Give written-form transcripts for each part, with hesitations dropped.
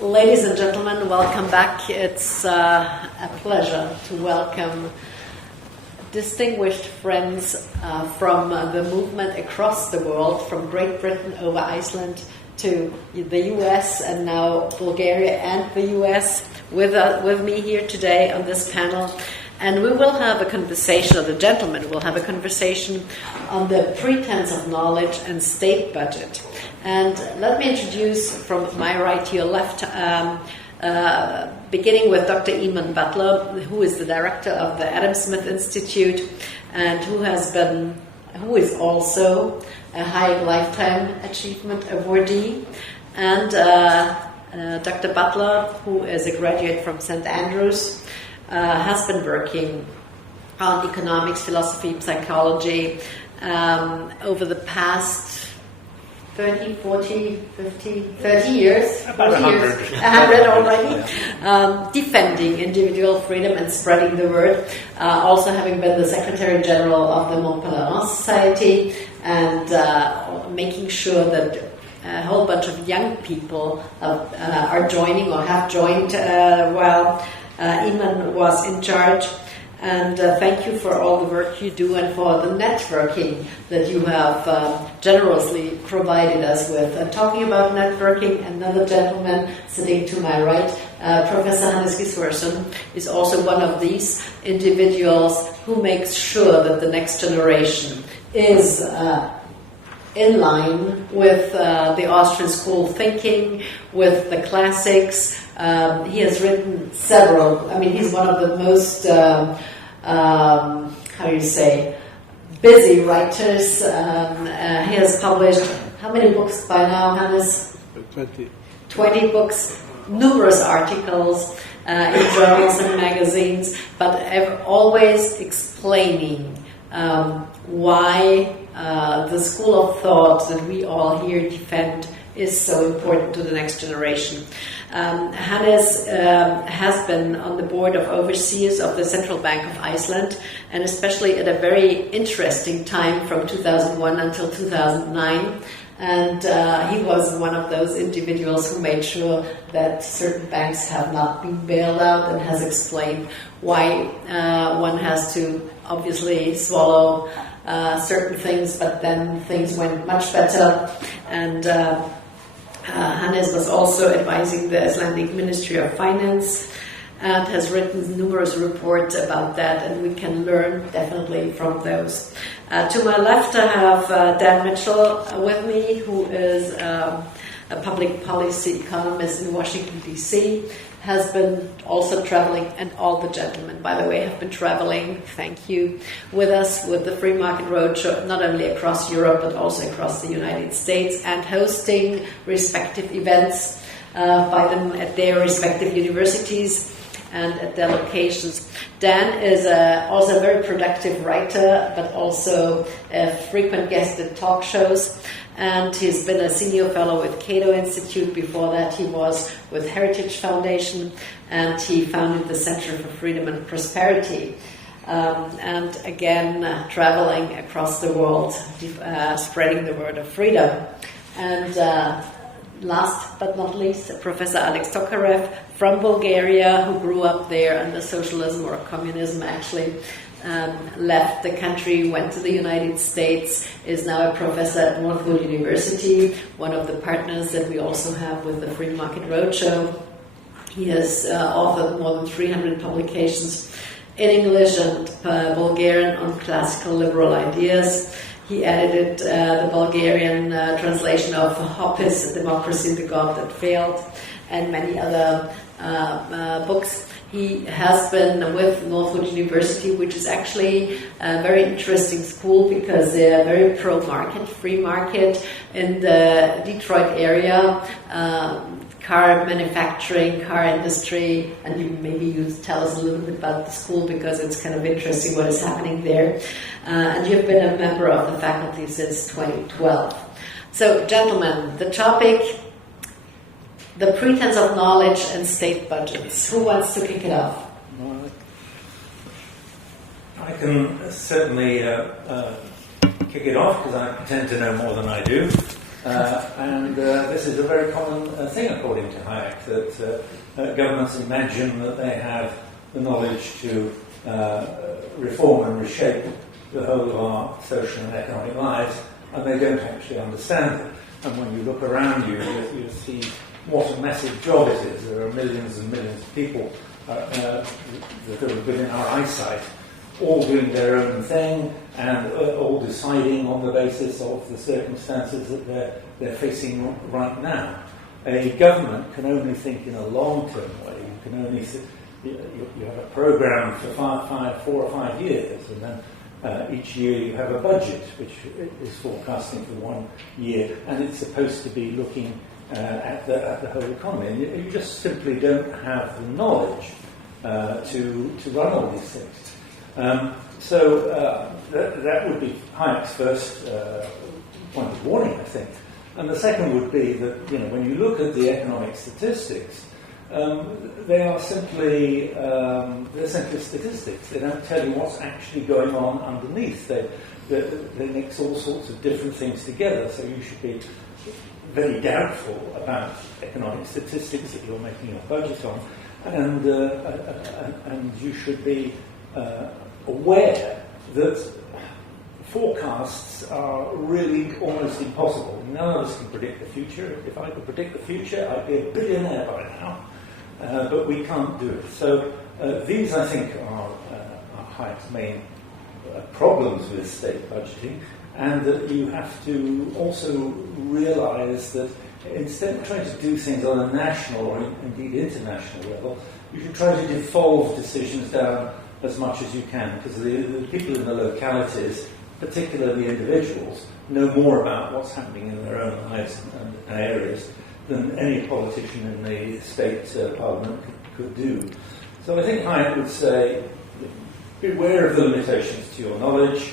Ladies and gentlemen, welcome back. It's a pleasure to welcome distinguished friends from the movement across the world, from Great Britain over Iceland to the US and now Bulgaria and the US with me here today on this panel. And we will have a conversation, or the gentlemen will have a conversation on the pretense of knowledge and state budget. And let me introduce from my right to your left, beginning with Dr. Eamonn Butler, who is the director of the Adam Smith Institute and who is also a Hayek Lifetime Achievement Awardee, and Dr. Butler, who is a graduate from St. Andrews, has been working on economics, philosophy, psychology over the past 30, 40, 50, 30 years. About 100. 100 already. Defending individual freedom and spreading the word. Also having been the Secretary General of the Montpellier Society and making sure that a whole bunch of young people are joining or have joined while Eamonn was in charge. And thank you for all the work you do and for the networking that you have generously provided us with. And talking about networking, another gentleman sitting to my right, Professor Hannes Gissurarson, is also one of these individuals who makes sure that the next generation is in line with the Austrian school thinking, with the classics. He has written several. I mean, he's one of the most, busy writers. He has published, how many books by now, Hannes? 20 books, numerous articles in journals and magazines, but always explaining why the school of thought that we all here defend is so important to the next generation. Hannes has been on the board of overseers of the Central Bank of Iceland, and especially at a very interesting time from 2001 until 2009. And he was one of those individuals who made sure that certain banks have not been bailed out, and has explained why one has to obviously swallow certain things, but then things went much better. And Hannes was also advising the Icelandic Ministry of Finance and has written numerous reports about that, and we can learn definitely from those. To my left I have Dan Mitchell with me, who is a public policy economist in Washington, D.C., has been also traveling, and all the gentlemen, by the way, have been traveling, thank you, with us with the Free Market Roadshow, not only across Europe, but also across the United States, and hosting respective events by them at their respective universities and at their locations. Dan is also a very productive writer, but also a frequent guest at talk shows. And he's been a senior fellow with Cato Institute. Before that, he was with Heritage Foundation, and he founded the Center for Freedom and Prosperity. And again, traveling across the world, spreading the word of freedom. And last but not least, Professor Alex Tokarev from Bulgaria, who grew up there under socialism or communism, actually. Left the country, went to the United States, is now a professor at Northwood University, one of the partners that we also have with the Free Market Roadshow. He has authored more than 300 publications in English and Bulgarian on classical liberal ideas. He edited the Bulgarian translation of Hoppes, Democracy, the God That Failed, and many other books. He has been with Northwood University, which is actually a very interesting school because they are very pro-market, free market in the Detroit area, car manufacturing, car industry, and maybe you tell us a little bit about the school because it's kind of interesting what is happening there. And you've been a member of the faculty since 2012. So, gentlemen, the topic: the pretense of knowledge and state budgets. Who wants to kick it off? I can certainly kick it off because I pretend to know more than I do. And this is a very common thing, according to Hayek, that governments imagine that they have the knowledge to reform and reshape the whole of our social and economic lives, and they don't actually understand it. And when you look around you, you see what a massive job it is. There are millions and millions of people that are within our eyesight, all doing their own thing and all deciding on the basis of the circumstances that they're facing right now. A government can only think in a long-term way. You can only you have a program for 4 or 5 years, and then each year you have a budget which is forecasting for 1 year, and it's supposed to be looking at the whole economy. And you just simply don't have the knowledge to run all these things. So that would be Hayek's first point of warning, I think. And the second would be that, when you look at the economic statistics, they're simply statistics. They don't tell you what's actually going on underneath. They mix all sorts of different things together. So you should be very doubtful about economic statistics that you're making your budget on, and you should be aware that forecasts are really almost impossible. None of us can predict the future. If I could predict the future, I'd be a billionaire by now. But we can't do it. So these, I think, are Hayek's main problems with state budgeting, and that you have to also realize that instead of trying to do things on a national or indeed international level, you should try to devolve decisions down as much as you can, because the people in the localities, particularly individuals, know more about what's happening in their own lives and areas than any politician in the state parliament could do. So I think Hayek would say, beware of the limitations to your knowledge,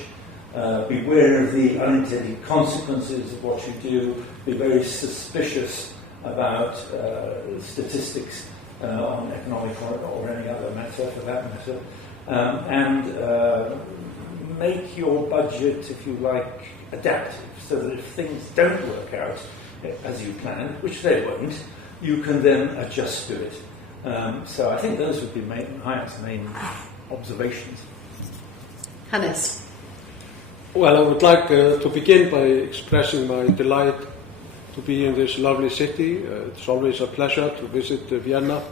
beware of the unintended consequences of what you do, be very suspicious about statistics on economic or any other matter for that matter, and make your budget, if you like, adaptive, so that if things don't work out as you planned, which they won't, you can then adjust to it. So I think those would be Hayek's main observations. Hannes. Well, I would like to begin by expressing my delight to be in this lovely city. It's always a pleasure to visit Vienna.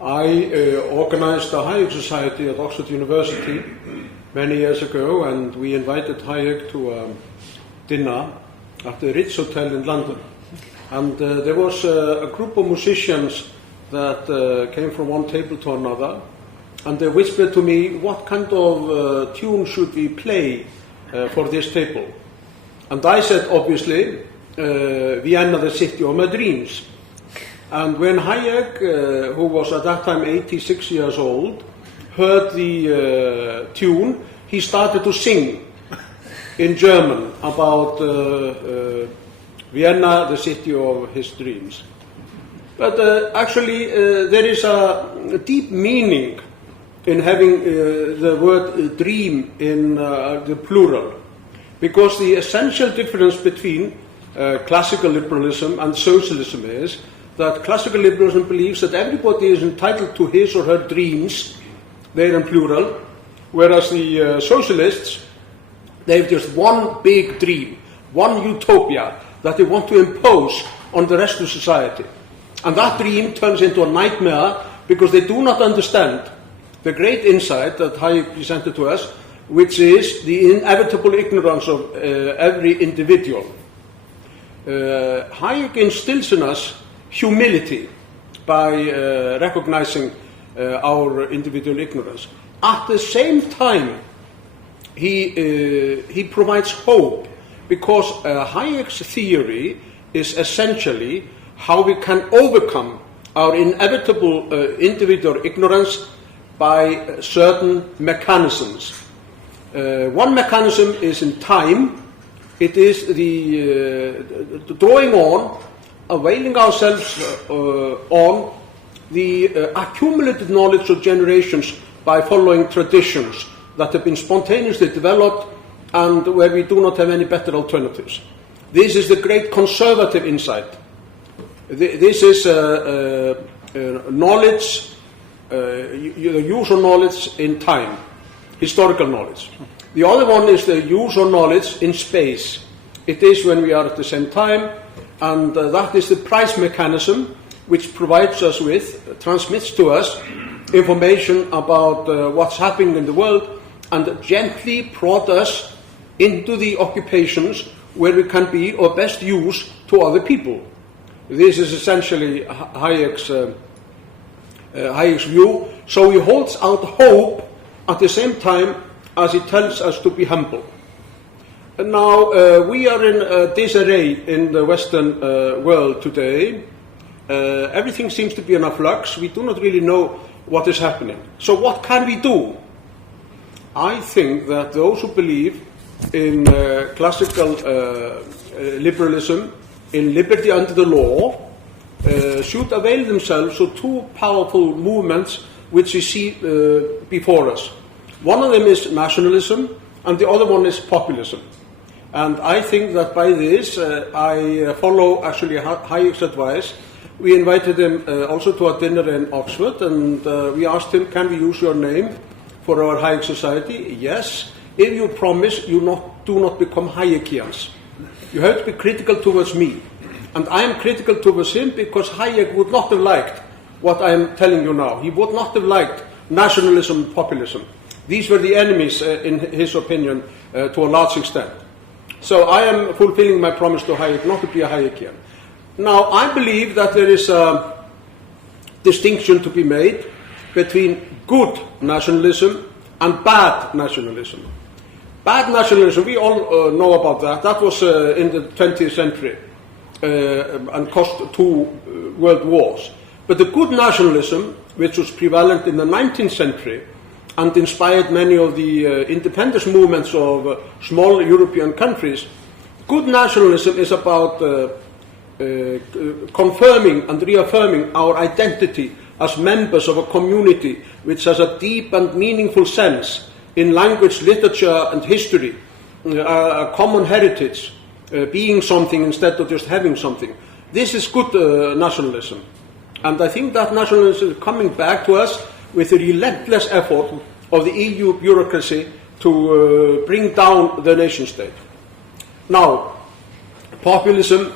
I organized a Hayek Society at Oxford University many years ago, and we invited Hayek to a dinner at the Ritz Hotel in London. And there was a group of musicians that came from one table to another, and they whispered to me, what kind of tune should we play for this table? And I said, obviously, Vienna, the city of my dreams. And when Hayek, who was at that time 86 years old, heard the tune, he started to sing in German about Vienna, the city of his dreams. But actually, there is a deep meaning in having the word dream in the plural, because the essential difference between classical liberalism and socialism is that classical liberalism believes that everybody is entitled to his or her dreams, they're in plural, whereas the socialists, they have just one big dream, one utopia that they want to impose on the rest of society. And that dream turns into a nightmare because they do not understand the great insight that Hayek presented to us, which is the inevitable ignorance of every individual. Hayek instills in us humility by recognizing our individual ignorance. At the same time, he provides hope, because Hayek's theory is essentially how we can overcome our inevitable individual ignorance by certain mechanisms. One mechanism is in time. It is the drawing on, availing ourselves on the accumulated knowledge of generations by following traditions that have been spontaneously developed and where we do not have any better alternatives. This is the great conservative insight. This is knowledge, the use of knowledge in time, historical knowledge. The other one is the use of knowledge in space. It is when we are at the same time, and that is the price mechanism which provides us with, transmits to us information about what's happening in the world, and gently brought us into the occupations where we can be of best use to other people. This is essentially Hayek's view. So he holds out hope at the same time as he tells us to be humble. And now we are in disarray in the Western world today. Everything seems to be in a flux. We do not really know what is happening. So what can we do? I think that those who believe in classical liberalism, in liberty under the law, should avail themselves of two powerful movements which we see before us. One of them is nationalism, and the other one is populism. And I think that by this, I follow actually Hayek's advice. We invited him also to a dinner in Oxford, and we asked him, can we use your name for our Hayek Society? Yes, if you promise you do not become Hayekians. You have to be critical towards me. And I am critical towards him because Hayek would not have liked what I am telling you now. He would not have liked nationalism and populism. These were the enemies, in his opinion, to a large extent. So I am fulfilling my promise to Hayek not to be a Hayekian. Now, I believe that there is a distinction to be made between good nationalism and bad nationalism. Bad nationalism, we all know about that. That was in the 20th century and cost 2 world wars. But the good nationalism, which was prevalent in the 19th century and inspired many of the independence movements of small European countries, good nationalism is about confirming and reaffirming our identity as members of a community which has a deep and meaningful sense in language, literature and history, a common heritage, being something instead of just having something. This is good nationalism. And I think that nationalism is coming back to us with a relentless effort of the EU bureaucracy to bring down the nation state. Now, populism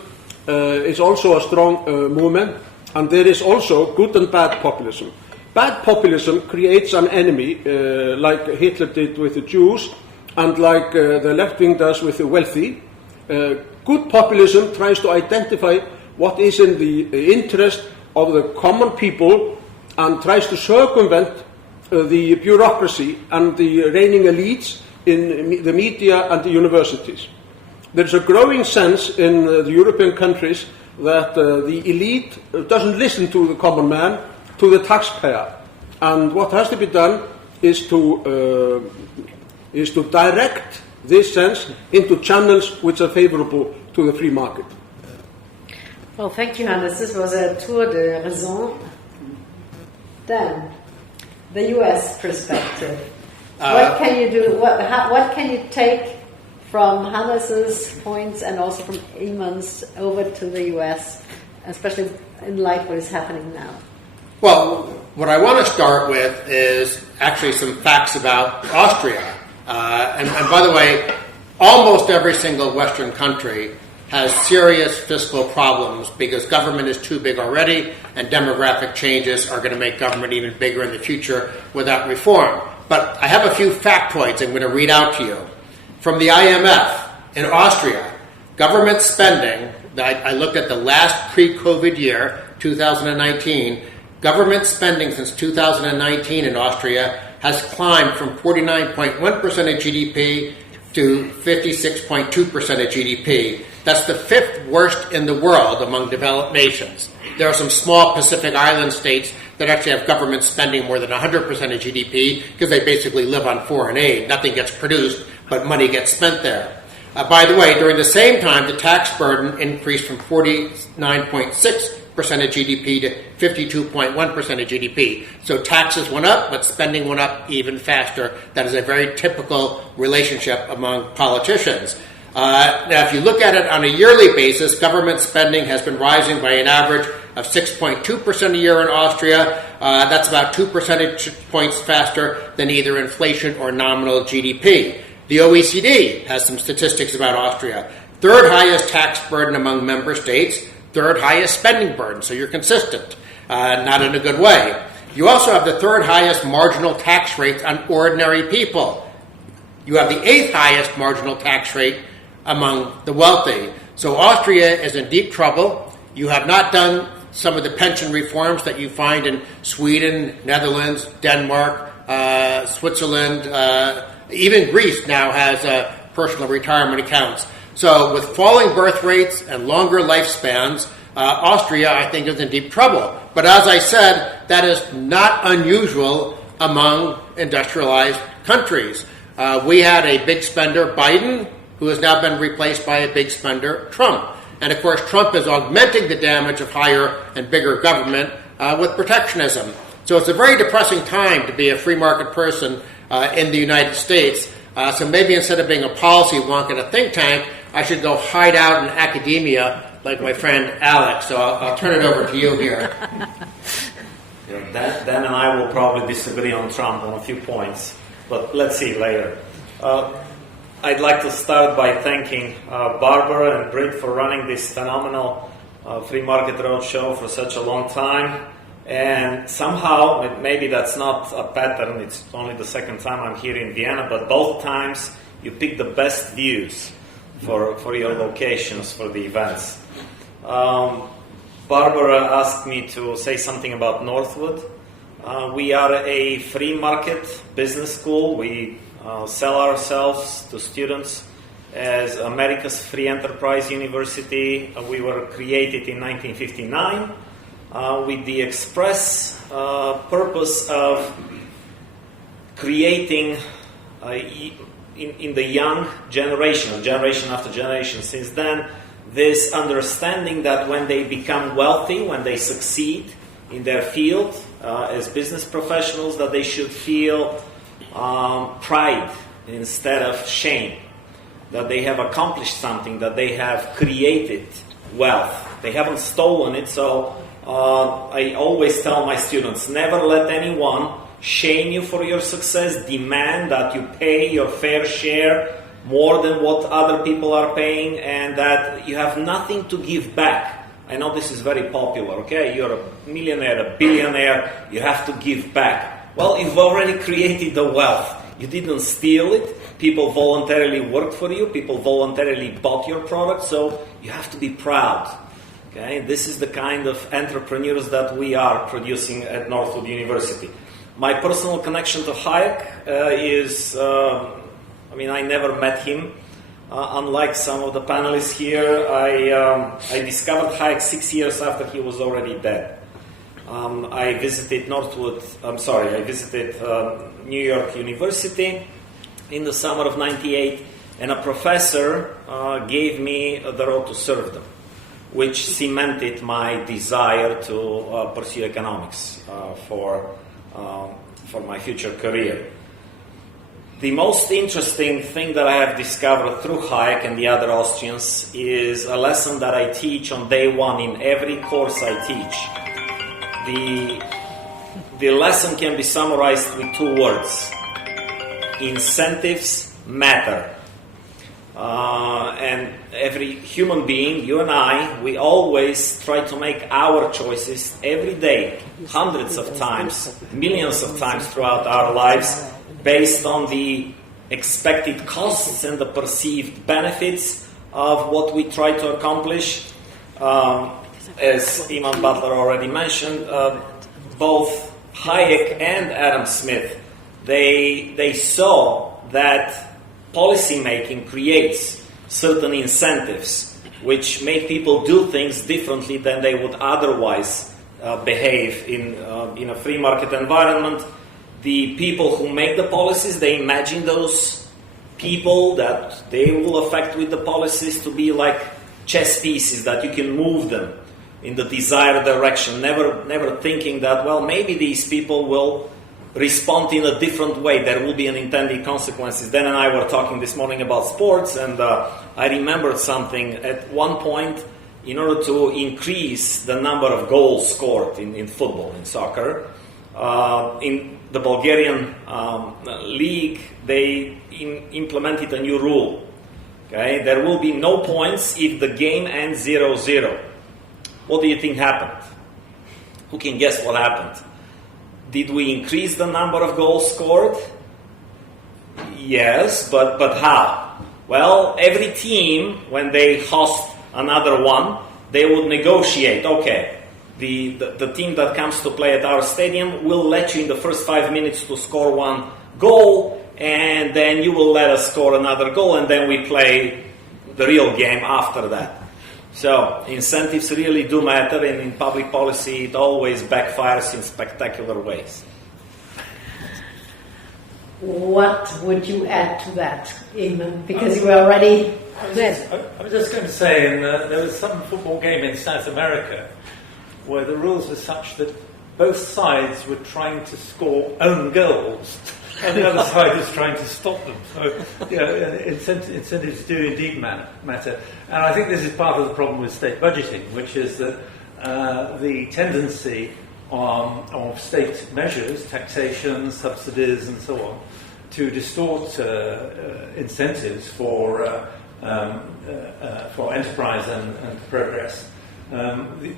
is also a strong movement, and there is also good and bad populism. Bad populism creates an enemy, like Hitler did with the Jews, and like the left wing does with the wealthy. Good populism tries to identify what is in the interest of the common people and tries to circumvent the bureaucracy and the reigning elites in the media and the universities. There's a growing sense in the European countries that the elite doesn't listen to the common man, to the taxpayer. And what has to be done is to direct this sense into channels which are favorable to the free market. Well, thank you, Hannes. This was a tour de raison. Then, the U.S. perspective. What can you do? What can you take from Hannes's points and also from Eamonn's over to the U.S., especially in light of what is happening now? Well, what I want to start with is actually some facts about Austria. And by the way, almost every single Western country has serious fiscal problems because government is too big already, and demographic changes are going to make government even bigger in the future without reform. But I have a few factoids I'm going to read out to you. From the IMF, in Austria, government spending, I looked at the last pre-COVID year, 2019, government spending since 2019 in Austria has climbed from 49.1% of GDP to 56.2% of GDP. That's the 5th worst in the world among developed nations. There are some small Pacific Island states that actually have government spending more than 100% of GDP because they basically live on foreign aid. Nothing gets produced, but money gets spent there. By the way, during the same time, the tax burden increased from 49.6% of GDP to 52.1% of GDP. So taxes went up, but spending went up even faster. That is a very typical relationship among politicians. Now, if you look at it on a yearly basis, government spending has been rising by an average of 6.2% a year in Austria. That's about 2 percentage points faster than either inflation or nominal GDP. The OECD has some statistics about Austria. Third highest tax burden among member states, third highest spending burden, so you're consistent, not in a good way. You also have the third highest marginal tax rates on ordinary people. You have the 8th highest marginal tax rate among the wealthy. So Austria is in deep trouble. You have not done some of the pension reforms that you find in Sweden, Netherlands, Denmark, Switzerland. Even Greece now has personal retirement accounts. So with falling birth rates and longer lifespans, Austria, I think, is in deep trouble. But as I said, that is not unusual among industrialized countries. We had a big spender, Biden, who has now been replaced by a big spender, Trump. And of course, Trump is augmenting the damage of higher and bigger government with protectionism. So it's a very depressing time to be a free market person in the United States. So maybe instead of being a policy wonk in a think tank, I should go hide out in academia like my friend Alex. So I'll turn it over to you here. Dan and I will probably disagree on Trump on a few points, but let's see later. I'd like to start by thanking Barbara and Britt for running this phenomenal Free Market Roadshow for such a long time. And somehow, maybe that's not a pattern, it's only the second time I'm here in Vienna, but both times you pick the best views for your locations, for the events. Barbara asked me to say something about Northwood. We are a free market business school. We sell ourselves to students as America's free enterprise university. We were created in 1959 with the express purpose of creating in the young generation after generation since then, this understanding that when they become wealthy, when they succeed in their field as business professionals, that they should feel pride instead of shame, that they have accomplished something, that they have created wealth. They haven't stolen it, so I always tell my students, never let anyone shame you for your success, demand that you pay your fair share more than what other people are paying, and that you have nothing to give back. I know this is very popular, okay? You're a millionaire, a billionaire, you have to give back. Well, you've already created the wealth. You didn't steal it. People voluntarily worked for you. People voluntarily bought your product, so you have to be proud. Okay? This is the kind of entrepreneurs that we are producing at Northwood University. My personal connection to Hayek is... I never met him. Unlike some of the panelists here, I discovered Hayek 6 years after he was already dead. I visited New York University in the summer of '98, and a professor gave me the road to serfdom, which cemented my desire to pursue economics for my future career. The most interesting thing that I have discovered through Hayek and the other Austrians is a lesson that I teach on day one in every course I teach. The lesson can be summarized with 2 words. Incentives matter. And every human being, you and I, we always try to make our choices every day, hundreds of times, millions of times throughout our lives, based on the expected costs and the perceived benefits of what we try to accomplish. As Eamonn Butler already mentioned, both Hayek and Adam Smith, they saw that policymaking creates certain incentives which make people do things differently than they would otherwise behave in a free market environment. The people who make the policies, they imagine those people that they will affect with the policies to be like chess pieces, that you can move them in the desired direction, never thinking that, well, maybe these people will respond in a different way. There will be unintended consequences. Dan and I were talking this morning about sports, and I remembered something. At one point, in order to increase the number of goals scored in football, in soccer, in the Bulgarian league, they implemented a new rule. Okay? There will be no points if the game ends 0-0. What do you think happened? Who can guess what happened? Did we increase the number of goals scored? Yes, but how? Well, every team, when they host another one, they would negotiate. Okay, the team that comes to play at our stadium will let you in the first 5 minutes to score one goal, and then you will let us score another goal, and then we play the real game after that. So, incentives really do matter, and in public policy it always backfires in spectacular ways. What would you add to that, Eamonn? Because you already said. I was just going to say, there was some football game in South America where the rules were such that both sides were trying to score own goals, and the other side was trying to stop them. So, incentives do indeed matter. And I think this is part of the problem with state budgeting, which is that the tendency of state measures, taxation, subsidies, and so on, to distort incentives for enterprise and progress.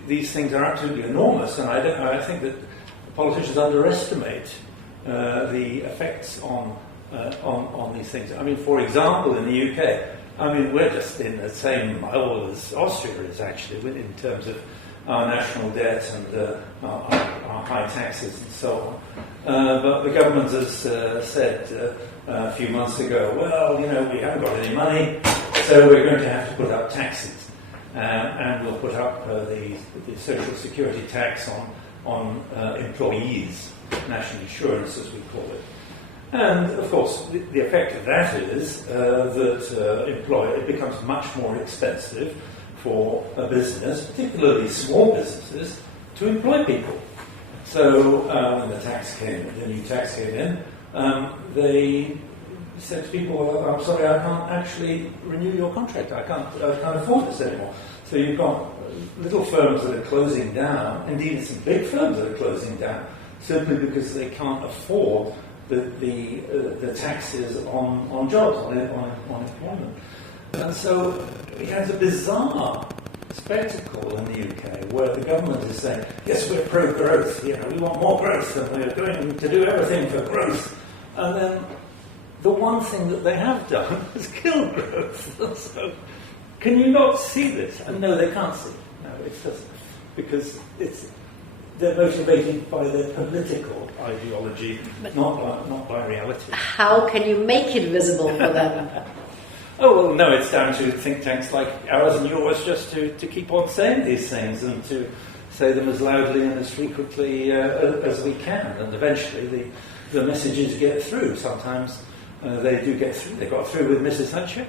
These things are absolutely enormous, and I think that politicians underestimate the effects on these things. I mean, for example, in the UK, we're just in the same level as Austria is actually, in terms of our national debt and our high taxes and so on. But the government has said a few months ago, well, we haven't got any money, so we're going to have to put up taxes. And we'll put up the social security tax on employees, national insurance as we call it. And of course, the effect of that is that it becomes much more expensive for a business, particularly small businesses, to employ people. So when the new tax came in, they said to people, well, I'm sorry, I can't actually renew your contract. I can't afford this anymore. So you've got little firms that are closing down, indeed some big firms that are closing down, simply because they can't afford the taxes on jobs, on employment. And so it has a bizarre spectacle in the UK where the government is saying, yes, we're pro-growth, we want more growth and we're going to do everything for growth. And then the one thing that they have done is kill growth. So can you not see this? And no, they can't see. No, it's just because they're motivated by their political ideology, not by reality. How can you make it visible for them? Oh, well, no, it's down to think tanks like ours and yours just to keep on saying these things and to say them as loudly and as frequently as we can. And eventually the messages get through. Sometimes they do get through. They got through with Mrs. Thatcher,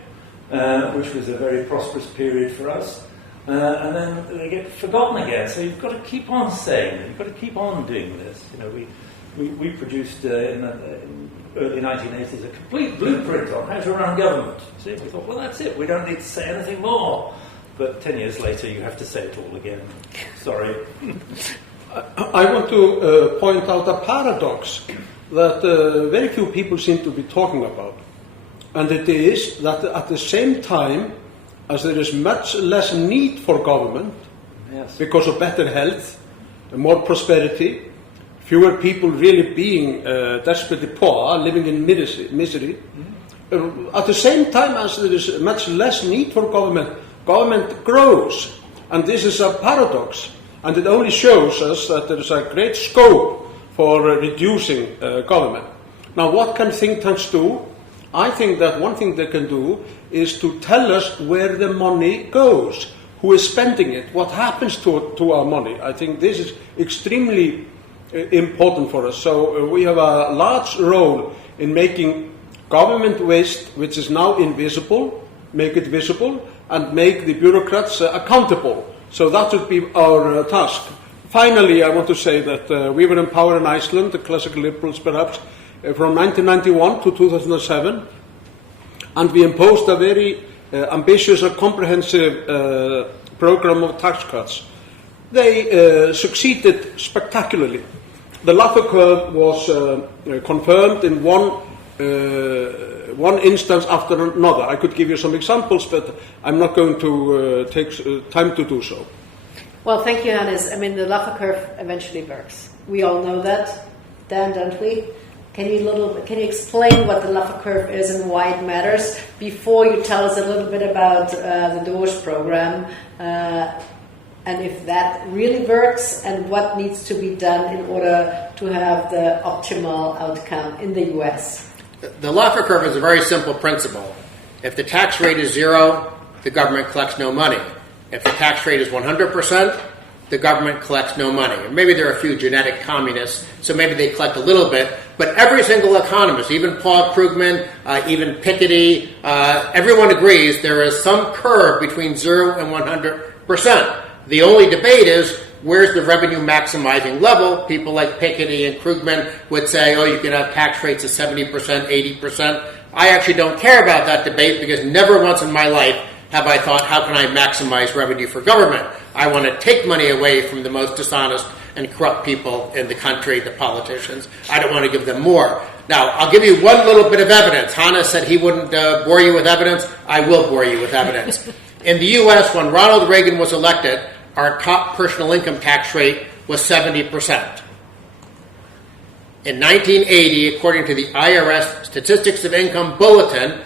which was a very prosperous period for us. And then they get forgotten again. So you've got to keep on saying it. You've got to keep on doing this. We produced in the early 1980s a complete blueprint on how to run government. See, we thought, well, that's it. We don't need to say anything more. But 10 years later, you have to say it all again. Sorry. I want to point out a paradox that very few people seem to be talking about. And it is that at the same time as there is much less need for government, yes, because of better health, more prosperity, fewer people really being desperately poor, living in misery. At the same time as there is much less need for government grows. And this is a paradox. And it only shows us that there is a great scope for reducing government. Now, what can think tanks do? I think that one thing they can do is to tell us where the money goes, who is spending it, what happens to our money. I think this is extremely important for us. So we have a large role in making government waste, which is now invisible, make it visible, and make the bureaucrats accountable. So that would be our task. Finally, I want to say that we were in power in Iceland, the classical liberals perhaps, from 1991 to 2007, and we imposed a very ambitious and comprehensive program of tax cuts. They succeeded spectacularly. The Laffer curve was confirmed in one instance after another. I could give you some examples, but I'm not going to take time to do so. Well, thank you, Hannes. I mean, the Laffer curve eventually works. We all know that, Dan, don't we? Can you explain what the Laffer curve is and why it matters before you tell us a little bit about the DOGE program and if that really works and what needs to be done in order to have the optimal outcome in the US? The Laffer curve is a very simple principle. If the tax rate is 0, the government collects no money. If the tax rate is 100%, the government collects no money. And maybe there are a few genetic communists, so maybe they collect a little bit. But every single economist, even Paul Krugman, even Piketty, everyone agrees there is some curve between 0 and 100%. The only debate is, where's the revenue maximizing level? People like Piketty and Krugman would say, oh, you can have tax rates of 70%, 80%. I actually don't care about that debate because never once in my life have I thought, how can I maximize revenue for government? I want to take money away from the most dishonest and corrupt people in the country, the politicians. I don't want to give them more. Now, I'll give you one little bit of evidence. Hannes said he wouldn't bore you with evidence. I will bore you with evidence. In the U.S., when Ronald Reagan was elected, our top personal income tax rate was 70%. In 1980, according to the IRS Statistics of Income Bulletin,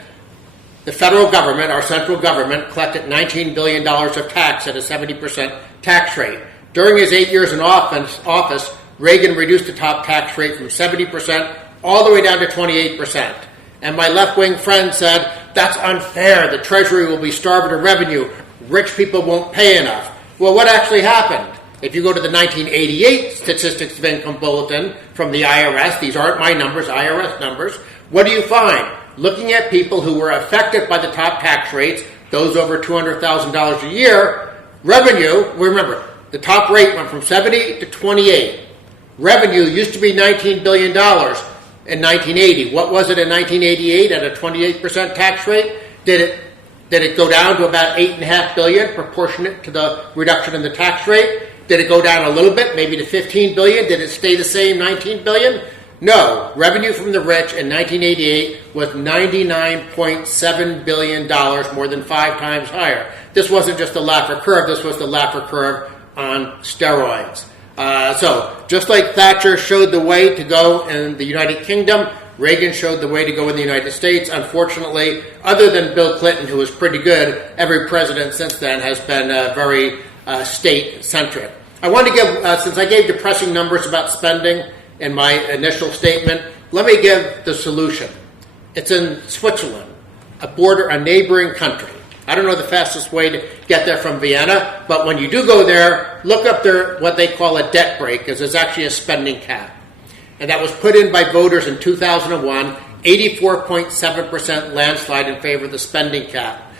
the federal government, our central government, collected $19 billion of tax at a 70% tax rate. During his 8 years in office, Reagan reduced the top tax rate from 70% all the way down to 28%. And my left-wing friend said, that's unfair. The Treasury will be starved of revenue. Rich people won't pay enough. Well, what actually happened? If you go to the 1988 Statistics of Income Bulletin from the IRS, these aren't my numbers, IRS numbers, what do you find? Looking at people who were affected by the top tax rates, those over $200,000 a year, revenue, remember, the top rate went from 70 to 28. Revenue used to be $19 billion in 1980. What was it in 1988 at a 28% tax rate? Did it go down to about $8.5 billion, proportionate to the reduction in the tax rate? Did it go down a little bit, maybe to $15 billion? Did it stay the same, $19 billion? No. Revenue from the rich in 1988 was $99.7 billion, more than 5 times higher. This wasn't just the Laffer curve, this was the Laffer curve on steroids. So, just like Thatcher showed the way to go in the United Kingdom, Reagan showed the way to go in the United States. Unfortunately, other than Bill Clinton, who was pretty good, every president since then has been very state-centric. I want to give, since I gave depressing numbers about spending in my initial statement, let me give the solution. It's in Switzerland, a neighboring country. I don't know the fastest way to get there from Vienna, but when you do go there, look up their what they call a debt brake, because there's actually a spending cap. And that was put in by voters in 2001, 84.7% landslide in favor of the spending cap.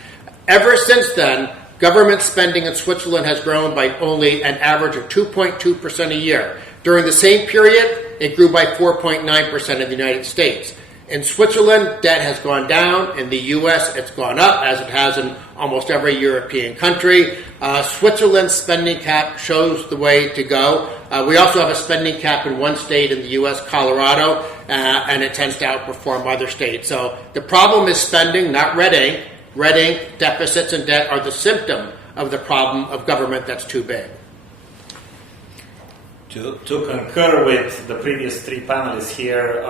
Ever since then, government spending in Switzerland has grown by only an average of 2.2% a year. During the same period, it grew by 4.9% in the United States. In Switzerland, debt has gone down. In the U.S., it's gone up, as it has in almost every European country. Switzerland's spending cap shows the way to go. We also have a spending cap in one state in the U.S., Colorado, and it tends to outperform other states. So the problem is spending, not red ink. Red ink, deficits, and debt are the symptom of the problem of government that's too big. To concur with the previous 3 panelists here,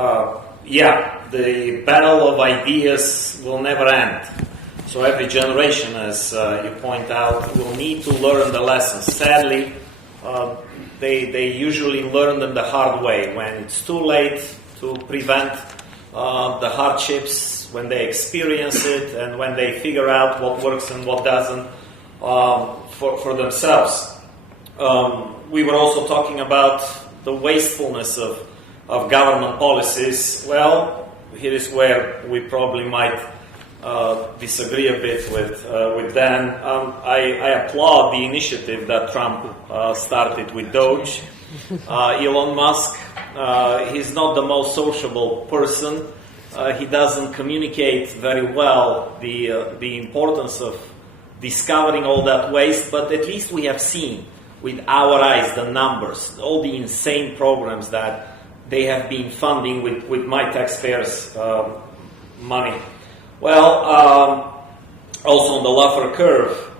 the battle of ideas will never end. So every generation, as you point out, will need to learn the lessons. Sadly, they usually learn them the hard way, when it's too late to prevent the hardships, when they experience it, and when they figure out what works and what doesn't for themselves. We were also talking about the wastefulness of government policies. Well, here is where we probably might disagree a bit with Dan. I applaud the initiative that Trump started with Doge. Elon Musk, he's not the most sociable person. He doesn't communicate very well the importance of discovering all that waste, but at least we have seen with our eyes the numbers, all the insane programs that they have been funding with my taxpayers' money. Well, also on the Laffer curve,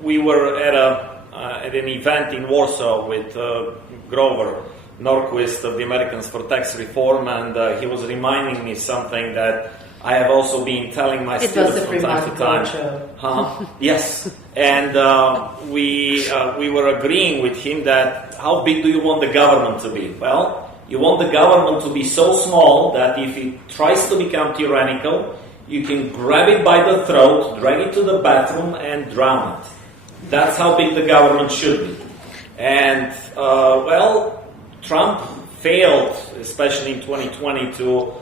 we were at an event in Warsaw with Grover Norquist of the Americans for Tax Reform, and he was reminding me something that I have also been telling my students from time to time. Yes, and we were agreeing with him that how big do you want the government to be? Well, you want the government to be so small that if it tries to become tyrannical, you can grab it by the throat, drag it to the bathroom, and drown it. That's how big the government should be. And, well, Trump failed, especially in 2020, to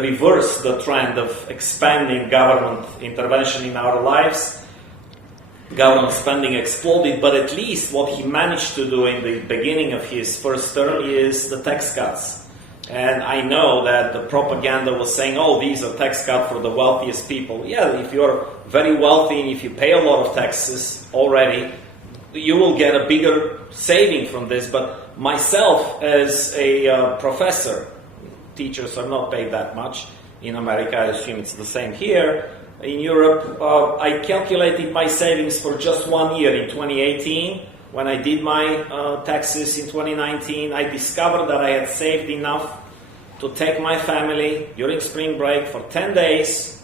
reverse the trend of expanding government intervention in our lives. Government spending exploded, but at least what he managed to do in the beginning of his first term is the tax cuts. And I know that the propaganda was saying, oh, these are tax cuts for the wealthiest people. Yeah, if you're very wealthy and if you pay a lot of taxes already, you will get a bigger saving from this. But myself, as a professor, teachers are not paid that much in America. I assume it's the same here. In Europe, I calculated my savings for just 1 year in 2018. When I did my taxes in 2019, I discovered that I had saved enough to take my family during spring break for 10 days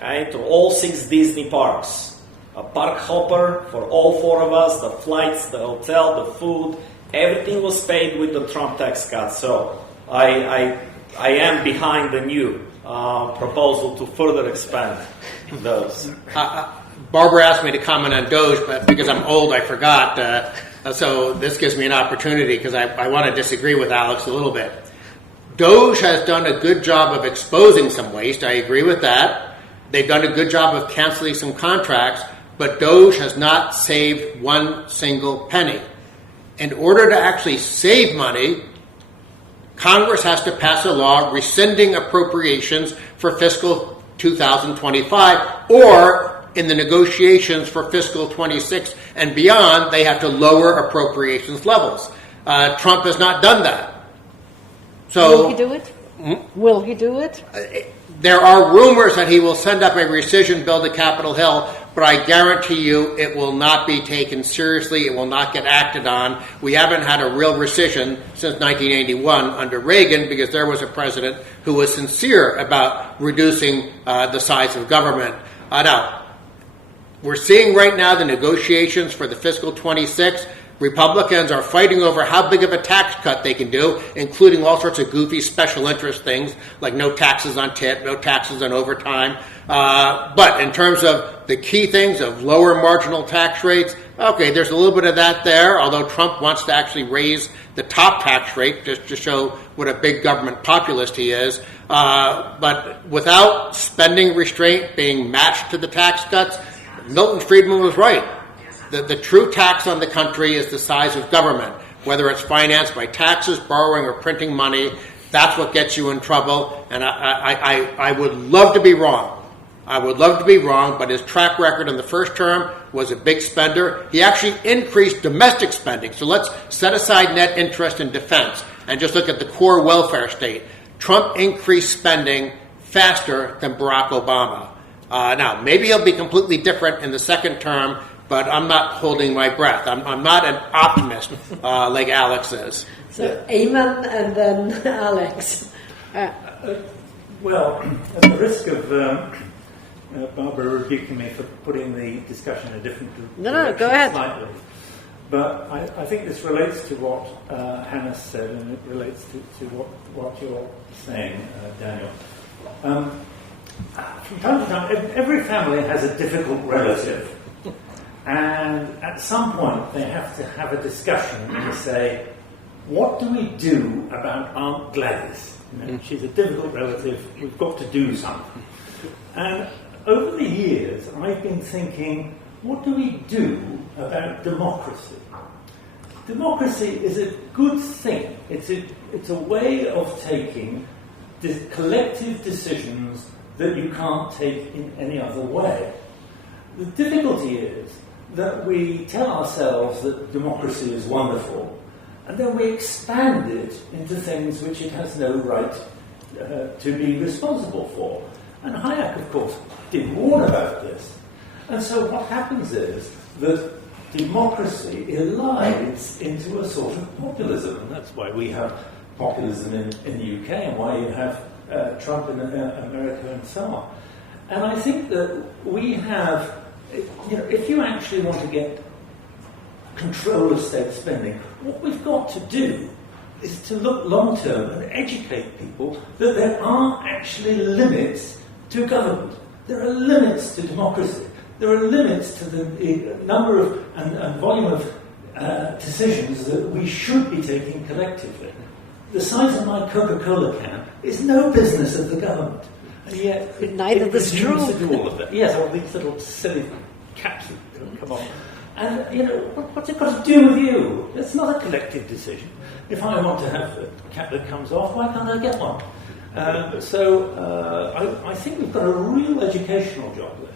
to all 6 Disney parks. A park hopper for all 4 of us, the flights, the hotel, the food, everything was paid with the Trump tax cut. So I am behind the new proposal to further expand those. Barbara asked me to comment on Doge, but because I'm old, I forgot. So this gives me an opportunity because I want to disagree with Alex a little bit. Doge has done a good job of exposing some waste. I agree with that. They've done a good job of canceling some contracts, but Doge has not saved one single penny. In order to actually save money, Congress has to pass a law rescinding appropriations for fiscal 2025, or in the negotiations for fiscal 26 and beyond, they have to lower appropriations levels. Trump has not done that. So, will he do it? Will he do it? There are rumors that he will send up a rescission bill to Capitol Hill, but I guarantee you it will not be taken seriously. It will not get acted on. We haven't had a real rescission since 1981 under Reagan because there was a president who was sincere about reducing the size of government. Now, we're seeing right now the negotiations for the fiscal 26. Republicans are fighting over how big of a tax cut they can do, including all sorts of goofy special interest things like no taxes on tip, no taxes on overtime. But in terms of the key things of lower marginal tax rates, okay, there's a little bit of that there, although Trump wants to actually raise the top tax rate just to show what a big government populist he is. But without spending restraint being matched to the tax cuts, Milton Friedman was right. The true tax on the country is the size of government, whether it's financed by taxes, borrowing, or printing money. That's what gets you in trouble. And I would love to be wrong. I would love to be wrong, but his track record in the first term was a big spender. He actually increased domestic spending. So let's set aside net interest in defense and just look at the core welfare state. Trump increased spending faster than Barack Obama. Now, maybe he'll be completely different in the second term, but I'm not holding my breath. I'm not an optimist like Alex is. So Eamonn and then Alex. Well, at the risk of Barbara rebuking me for putting the discussion in a different direction No, go ahead. Slightly, but I think this relates to what Hannah said, and it relates to what you're saying, Daniel. From time to time, every family has a difficult relative. And at some point, they have to have a discussion and say, what do we do about Aunt Gladys? You know, she's a difficult relative. We've got to do something. And over the years, I've been thinking, what do we do about democracy? Democracy is a good thing. It's a way of taking collective decisions that you can't take in any other way. The difficulty is that we tell ourselves that democracy is wonderful, and then we expand it into things which it has no right to be responsible for. And Hayek, of course, did warn about this. And so what happens is that democracy elides into a sort of populism, and that's why we have populism in the UK and why you have Trump in America and so on. And I think that we have, if you actually want to get control of state spending, what we've got to do is to look long term and educate people that there are actually limits to government. There are limits to democracy. There are limits to the number of and volume of decisions that we should be taking collectively. The size of my Coca-Cola can is no business of the government. And yet Neither it is true. to do all of that. Yes, all these little silly caps that come on. And, what's it got to do with you? It's not a collective decision. If I want to have a cap that comes off, why can't I get one? I think we've got a real educational job there.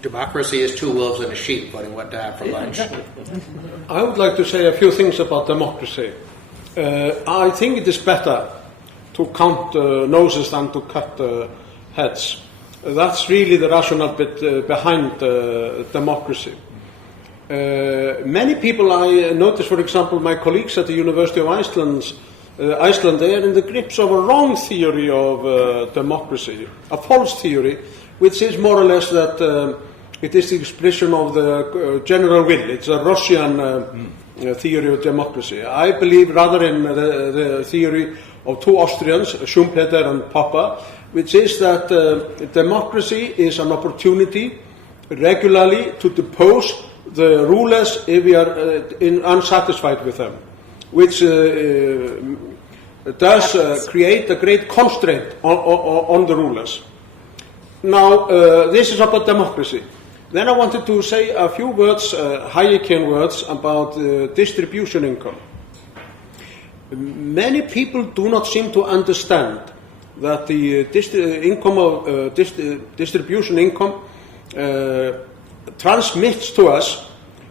Democracy is two wolves and a sheep voting what to have for lunch. Exactly. I would like to say a few things about democracy. I think it is better to count noses than to cut heads. That's really the rationale bit behind democracy. Many people, I notice, for example, my colleagues at the University of Iceland, they are in the grips of a wrong theory of democracy, a false theory, which is more or less that it is the expression of the general will. It's a Russian theory of democracy. I believe rather in the theory of two Austrians, Schumpeter and Popper, which is that democracy is an opportunity regularly to depose the rulers if we are unsatisfied with them, which does create a great constraint on the rulers. Now, this is about democracy. Then I wanted to say a few words, Hayekian words, about distribution income. Many people do not seem to understand that the distribution income transmits to us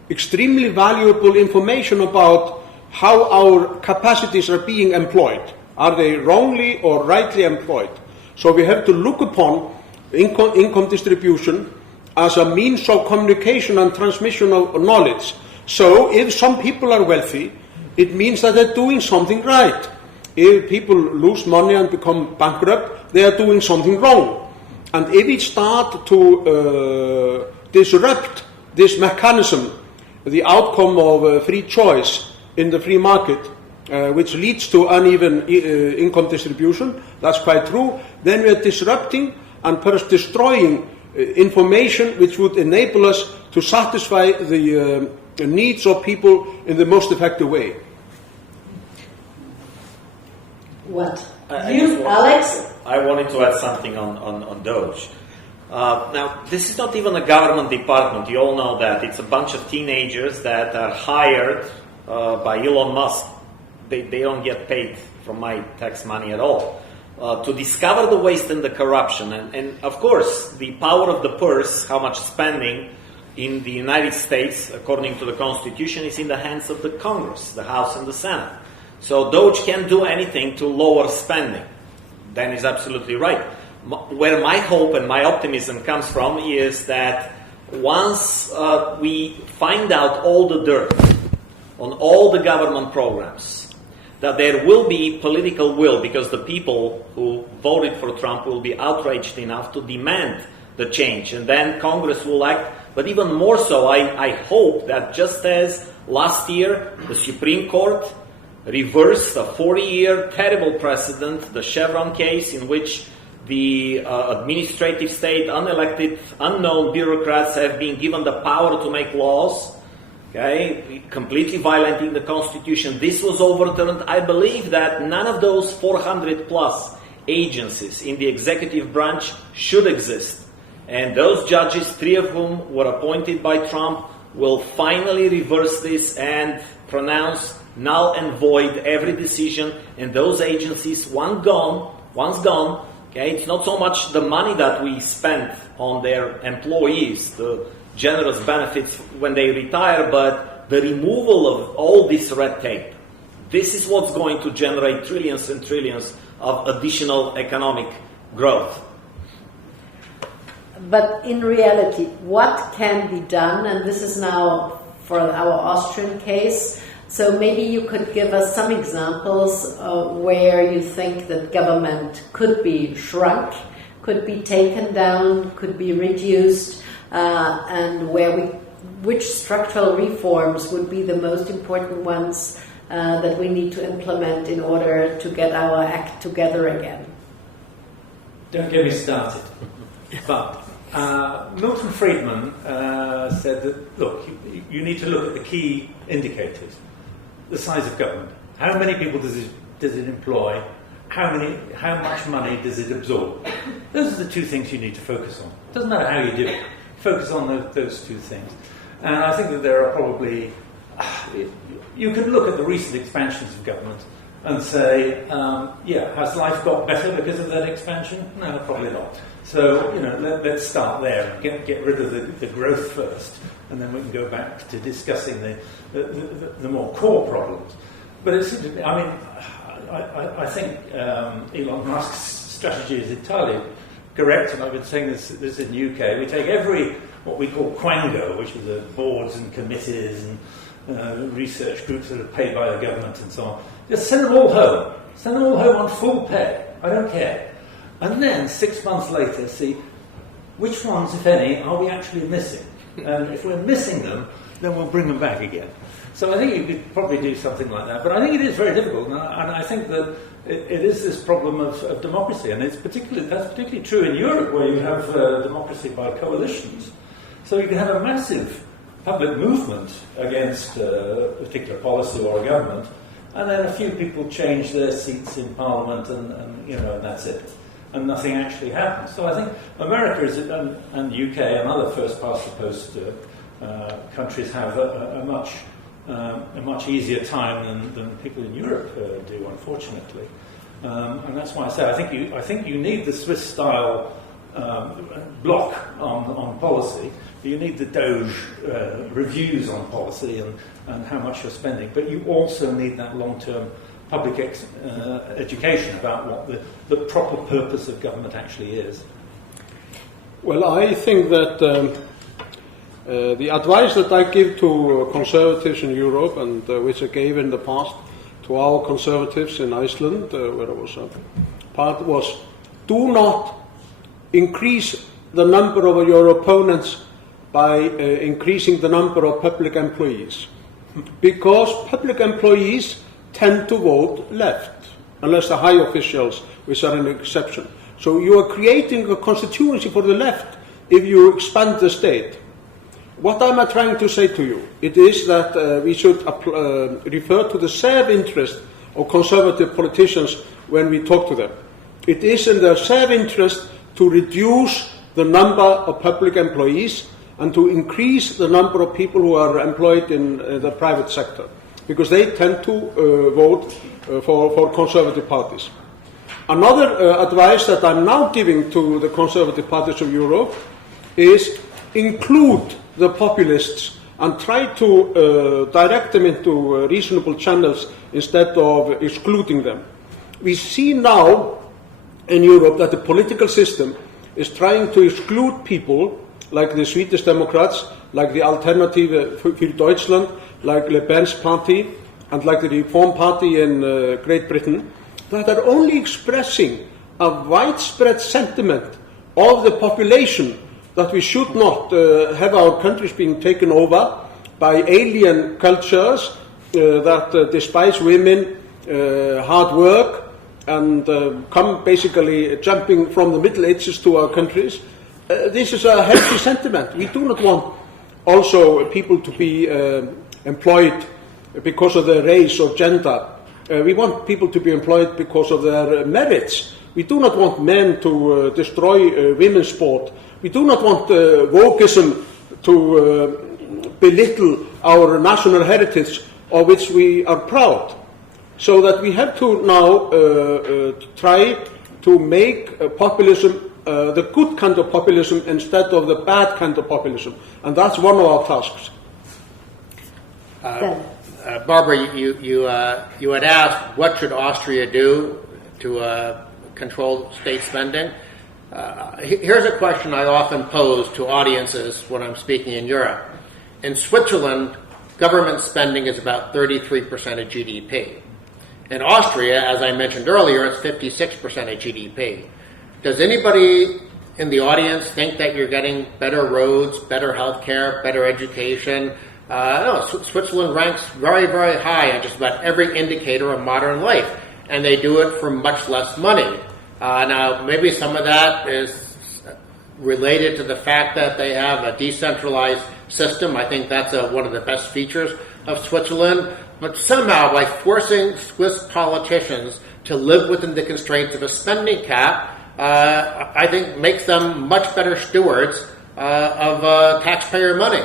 extremely valuable information about how our capacities are being employed. Are they wrongly or rightly employed? So we have to look upon income distribution as a means of communication and transmission of knowledge. So if some people are wealthy, it means that they're doing something right. If people lose money and become bankrupt, they are doing something wrong. And if we start to disrupt this mechanism, the outcome of free choice in the free market, which leads to uneven income distribution, that's quite true, then we are disrupting and perhaps destroying information which would enable us to satisfy the needs of people in the most effective way. What? Alex? I wanted to add something on Doge. Now, this is not even a government department. You all know that. It's a bunch of teenagers that are hired by Elon Musk. They don't get paid from my tax money at all. To discover the waste and the corruption. And of course, the power of the purse, how much spending in the United States, according to the Constitution, is in the hands of the Congress, the House and the Senate. So Doge can't do anything to lower spending. Dan is absolutely right. Where my hope and my optimism comes from is that once we find out all the dirt on all the government programs, that there will be political will, because the people who voted for Trump will be outraged enough to demand the change, and then Congress will act. But even more so, I hope that just as last year the Supreme Court reversed a 40-year terrible precedent, the Chevron case, in which the administrative state, unelected, unknown bureaucrats have been given the power to make laws, okay, completely violating the Constitution. This was overturned. I believe that none of those 400 plus agencies in the executive branch should exist. And those judges, 3 of whom were appointed by Trump, will finally reverse this and pronounce null and void every decision. And those agencies, once gone, okay, it's not so much the money that we spend on their employees, the generous benefits when they retire, but the removal of all this red tape. This is what's going to generate trillions and trillions of additional economic growth. But in reality, what can be done, and this is now for our Austrian case, so maybe you could give us some examples where you think that government could be shrunk, could be taken down, could be reduced, and which structural reforms would be the most important ones that we need to implement in order to get our act together again. Don't get me started. But Milton Friedman said that, look, you need to look at the key indicators. The size of government. How many people does it employ? How much money does it absorb? Those are the 2 things you need to focus on. It doesn't matter how you do it. Focus on those 2 things. And I think that there are probably... You can look at the recent expansions of government and say, has life got better because of that expansion? No, probably not. So, let's start there and get rid of the growth first, and then we can go back to discussing the more core problems. But I think Elon Musk's strategy is entirely correct, and I've been saying this in the UK. We take what we call quango, which are the boards and committees and research groups that are paid by the government and so on. Just send them all home. Send them all home on full pay. I don't care. And then 6 months later, see which ones, if any, are we actually missing. And if we're missing them, then we'll bring them back again. So I think you could probably do something like that. But I think it is very difficult, and I think that it is this problem of democracy, and that's particularly true in Europe, where you have democracy by coalitions. So you can have a massive public movement against a particular policy or a government, and then a few people change their seats in Parliament, and that's it. And nothing actually happens. So I think America and UK and other first-past-the-post countries have a much easier time than people in Europe do, unfortunately. And that's why I say I think you need the Swiss-style block on policy. You need the Doge reviews on policy and how much you're spending, but you also need that long-term public education about what the proper purpose of government actually is. Well, I think that the advice that I give to conservatives in Europe, and which I gave in the past to our conservatives in Iceland, where I was part, was do not increase the number of your opponents by increasing the number of public employees, because public employees tend to vote left, unless the high officials, which are an exception. So you are creating a constituency for the left if you expand the state. What am I trying to say to you? It is that we should refer to the self-interest of conservative politicians when we talk to them. It is in their self-interest to reduce the number of public employees and to increase the number of people who are employed in the private sector, because they tend to vote for conservative parties. Another advice that I'm now giving to the conservative parties of Europe is include the populists and try to direct them into reasonable channels instead of excluding them. We see now in Europe that the political system is trying to exclude people like the Swedish Democrats, like the Alternative für Deutschland, like Le Pen's party, and like the Reform Party in Great Britain, that are only expressing a widespread sentiment of the population that we should not have our countries being taken over by alien cultures that despise women, hard work, and come basically jumping from the Middle Ages to our countries. This is a healthy sentiment. We do not want also people to be employed because of their race or gender. We want people to be employed because of their merits We do not want men to destroy women's sport. We do not want wokeism to belittle our national heritage, of which we are proud. So that we have to now try to make populism the good kind of populism instead of the bad kind of populism. And that's one of our tasks. Barbara, you had asked what should Austria do to control state spending. Here's a question I often pose to audiences when I'm speaking in Europe. In Switzerland, government spending is about 33% of GDP. In Austria, as I mentioned earlier, it's 56% of GDP. Does anybody in the audience think that you're getting better roads, better health care, better education? No, Switzerland ranks very, very high on just about every indicator of modern life, and they do it for much less money. Now, maybe some of that is related to the fact that they have a decentralized system. I think that's one of the best features of Switzerland. But somehow, by forcing Swiss politicians to live within the constraints of a spending cap, I think makes them much better stewards of taxpayer money.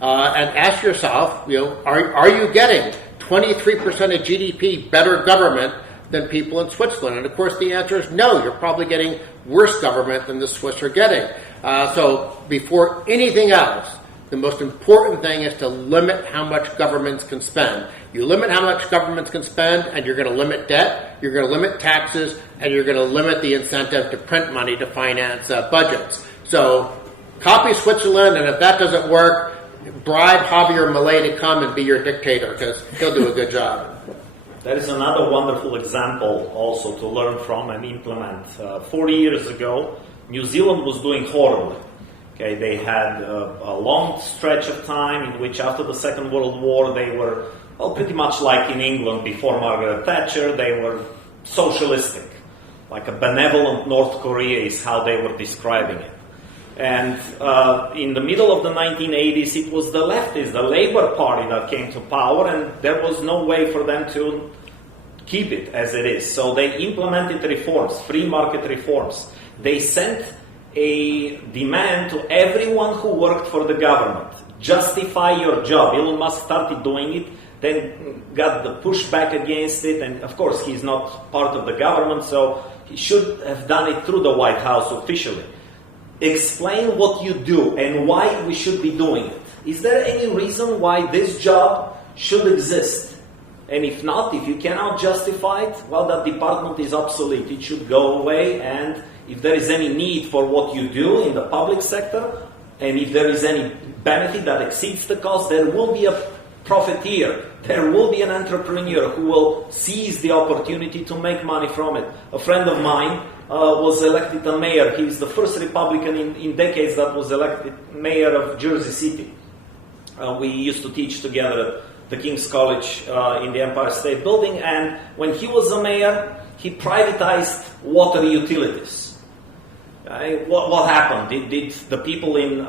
And ask yourself, are you getting 23% of GDP better government than people in Switzerland? And of course, the answer is no. You're probably getting worse government than the Swiss are getting. So before anything else, the most important thing is to limit how much governments can spend. You limit how much governments can spend, and you're going to limit debt, you're going to limit taxes, and you're going to limit the incentive to print money to finance budgets. So copy Switzerland, and if that doesn't work, bribe Javier Milei to come and be your dictator, because he'll do a good job. That is another wonderful example also to learn from and implement. 40 years ago, New Zealand was doing horribly. Okay, they had a long stretch of time in which after the Second World War they were, well, pretty much like in England before Margaret Thatcher. They were socialistic, like a benevolent North Korea is how they were describing it. And in the middle of the 1980s, it was the leftists, the Labour Party that came to power, and there was no way for them to keep it as it is. So they implemented reforms, free market reforms. They sent a demand to everyone who worked for the government. Justify your job. Elon Musk started doing it, then got the pushback against it, and of course he's not part of the government, so he should have done it through the White House officially. Explain what you do and why we should be doing it. Is there any reason why this job should exist? And if not, if you cannot justify it, well, that department is obsolete. It should go away, and if there is any need for what you do in the public sector, and if there is any benefit that exceeds the cost, there will be a profiteer. There will be an entrepreneur who will seize the opportunity to make money from it. A friend of mine was elected a mayor. He's the first Republican in decades that was elected mayor of Jersey City. We used to teach together at the King's College in the Empire State Building, and when he was a mayor, he privatized water utilities. What happened? Did the people in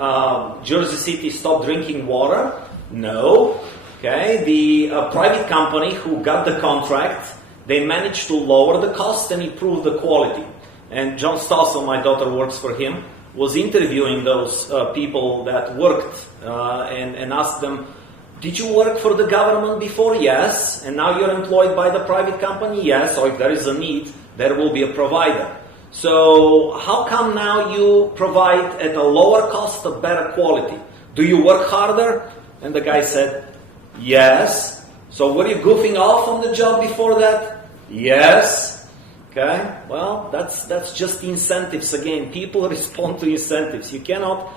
Jersey City stop drinking water? No. Okay, the private company who got the contract, they managed to lower the cost and improve the quality. And John Stossel, my daughter works for him, was interviewing those people that worked and asked them, did you work for the government before? Yes. And now you're employed by the private company? Yes. Or if there is a need, there will be a provider. So how come now you provide at a lower cost a better quality? Do you work harder? And the guy said, yes. So were you goofing off on the job before that? Yes. Okay. Well, that's just incentives again. People respond to incentives. You cannot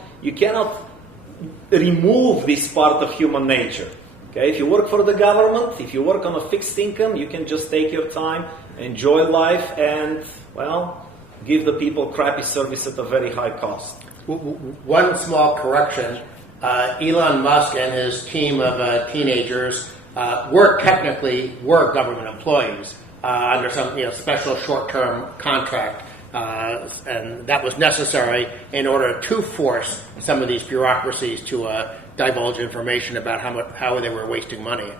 remove this part of human nature. Okay. If you work for the government, if you work on a fixed income, you can just take your time, enjoy life, and give the people crappy service at a very high cost. One small correction. Elon Musk and his team of teenagers were government employees under some special short-term contract, and that was necessary in order to force some of these bureaucracies to divulge information about how they were wasting money.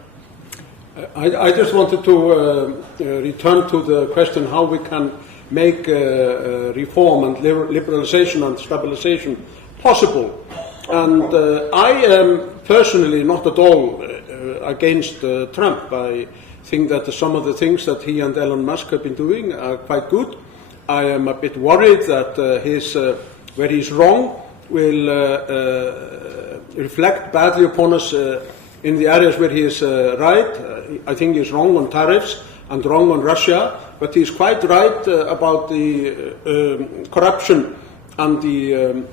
I just wanted to return to the question how we can make reform and liberalization and stabilization possible. And I am personally not at all against Trump. I think that some of the things that he and Elon Musk have been doing are quite good. I am a bit worried that where he's wrong will reflect badly upon us in the areas where he is right. I think he's wrong on tariffs and wrong on Russia, but he's quite right about the corruption and the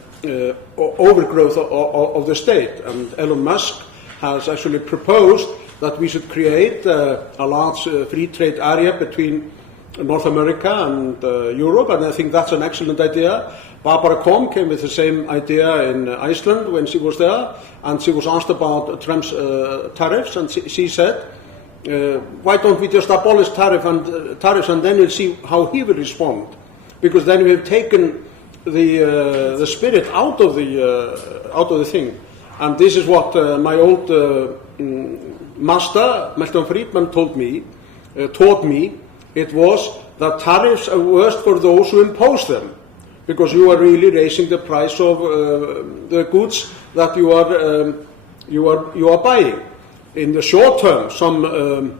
overgrowth of the state. And Elon Musk has actually proposed that we should create a large free trade area between North America and Europe, and I think that's an excellent idea. Barbara Kolm came with the same idea in Iceland when she was there, and she was asked about Trump's tariffs, and she said, why don't we just abolish tariffs and then we'll see how he will respond, because then we have taken the spirit out of the thing. And this is what my old master, Milton Friedman, taught me. It was that tariffs are worst for those who impose them, because you are really raising the price of the goods that you are buying. In the short term, some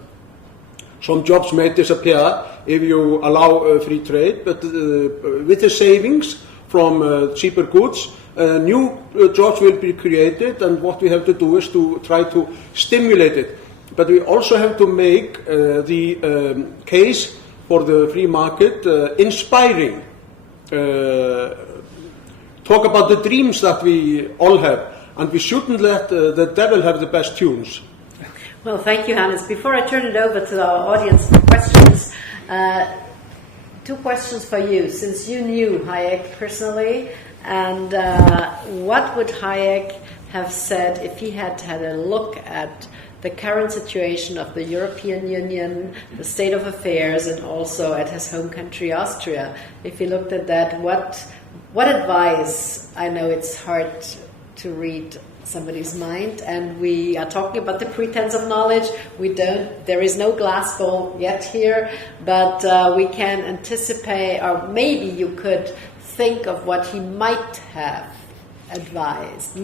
jobs may disappear if you allow free trade, but with the savings from cheaper goods, new jobs will be created, and what we have to do is to try to stimulate it. But we also have to make the case for the free market inspiring. Talk about the dreams that we all have, and we shouldn't let the devil have the best tunes. Well, thank you, Hannes. Before I turn it over to our audience for questions, two questions for you. Since you knew Hayek personally, and what would Hayek have said if he had had a look at the current situation of the European Union, the state of affairs, and also at his home country, Austria? If he looked at that, what advice? I know it's hard to read somebody's mind, and we are talking about the pretense of knowledge. There is no glass ball yet here, but we can anticipate, or maybe you could think of what he might have advised.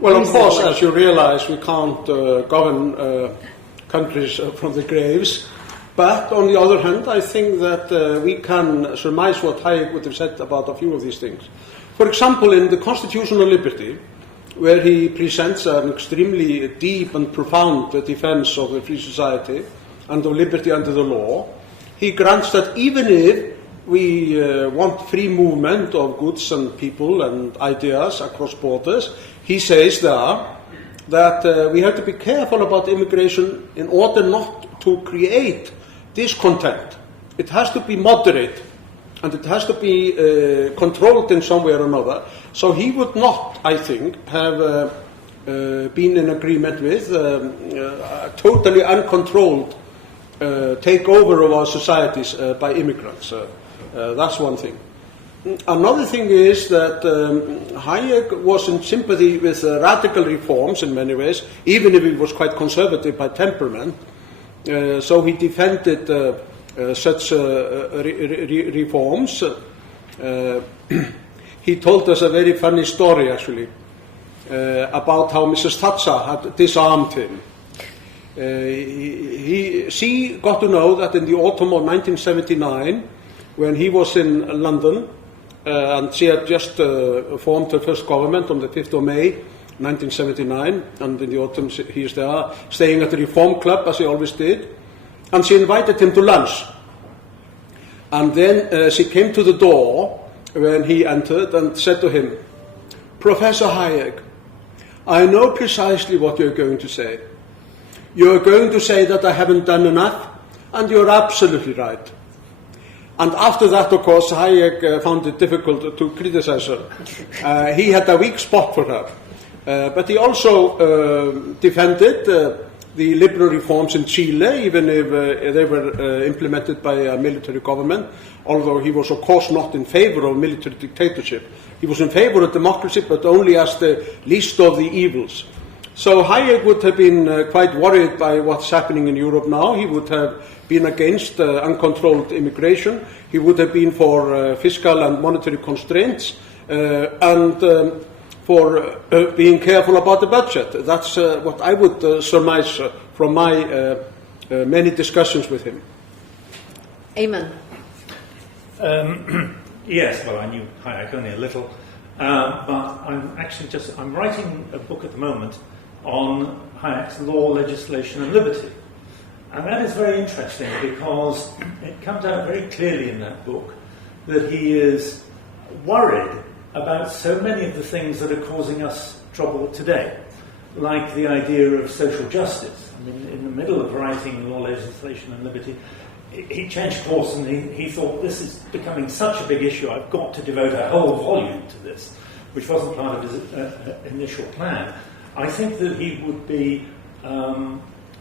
Well, of course, as you realize, we can't govern countries from the graves. But on the other hand, I think that we can surmise what Hayek would have said about a few of these things. For example, in the Constitutional Liberty, where he presents an extremely deep and profound defense of the free society and of liberty under the law, he grants that even if we want free movement of goods and people and ideas across borders, he says there that we have to be careful about immigration in order not to create discontent. It has to be moderate, and it has to be controlled in some way or another. So he would not, I think, have been in agreement with a totally uncontrolled takeover of our societies by immigrants. That's one thing. Another thing is that Hayek was in sympathy with radical reforms in many ways, even if he was quite conservative by temperament. So he defended such reforms. He told us a very funny story, actually, about how Mrs. Thatcher had disarmed him. She got to know that in the autumn of 1979, when he was in London, and she had just formed her first government on the 5th of May, 1979, and in the autumn he is there, staying at the Reform Club, as he always did, and she invited him to lunch. And then she came to the door when he entered and said to him, "Professor Hayek, I know precisely what you're going to say. You're going to say that I haven't done enough, and you're absolutely right." And after that, of course, Hayek found it difficult to criticize her. He had a weak spot for her. But he also defended the liberal reforms in Chile, even if they were implemented by a military government, although he was, of course, not in favor of military dictatorship. He was in favor of democracy, but only as the least of the evils. So Hayek would have been quite worried by what's happening in Europe now. He would have been against uncontrolled immigration. He would have been for fiscal and monetary constraints and for being careful about the budget. That's what I would surmise from my many discussions with him. Eamonn. Yes, well, I knew Hayek only a little, but I'm writing a book at the moment on Hayek's Law, Legislation and Liberty. And that is very interesting because it comes out very clearly in that book that he is worried about so many of the things that are causing us trouble today, like the idea of social justice. I mean, in the middle of writing Law, Legislation and Liberty, he changed course and he thought, this is becoming such a big issue, I've got to devote a whole volume to this, which wasn't part of his initial plan. I think that he would be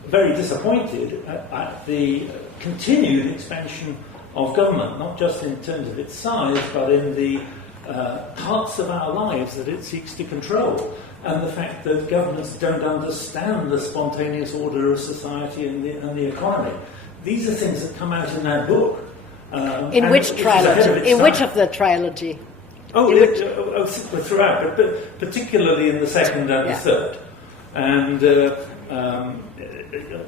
very disappointed at the continued expansion of government, not just in terms of its size, but in the parts of our lives that it seeks to control, and the fact that governments don't understand the spontaneous order of society and the economy. These are things that come out in that book. In which trilogy? In which of the trilogy? Throughout, but particularly in the second and the third. And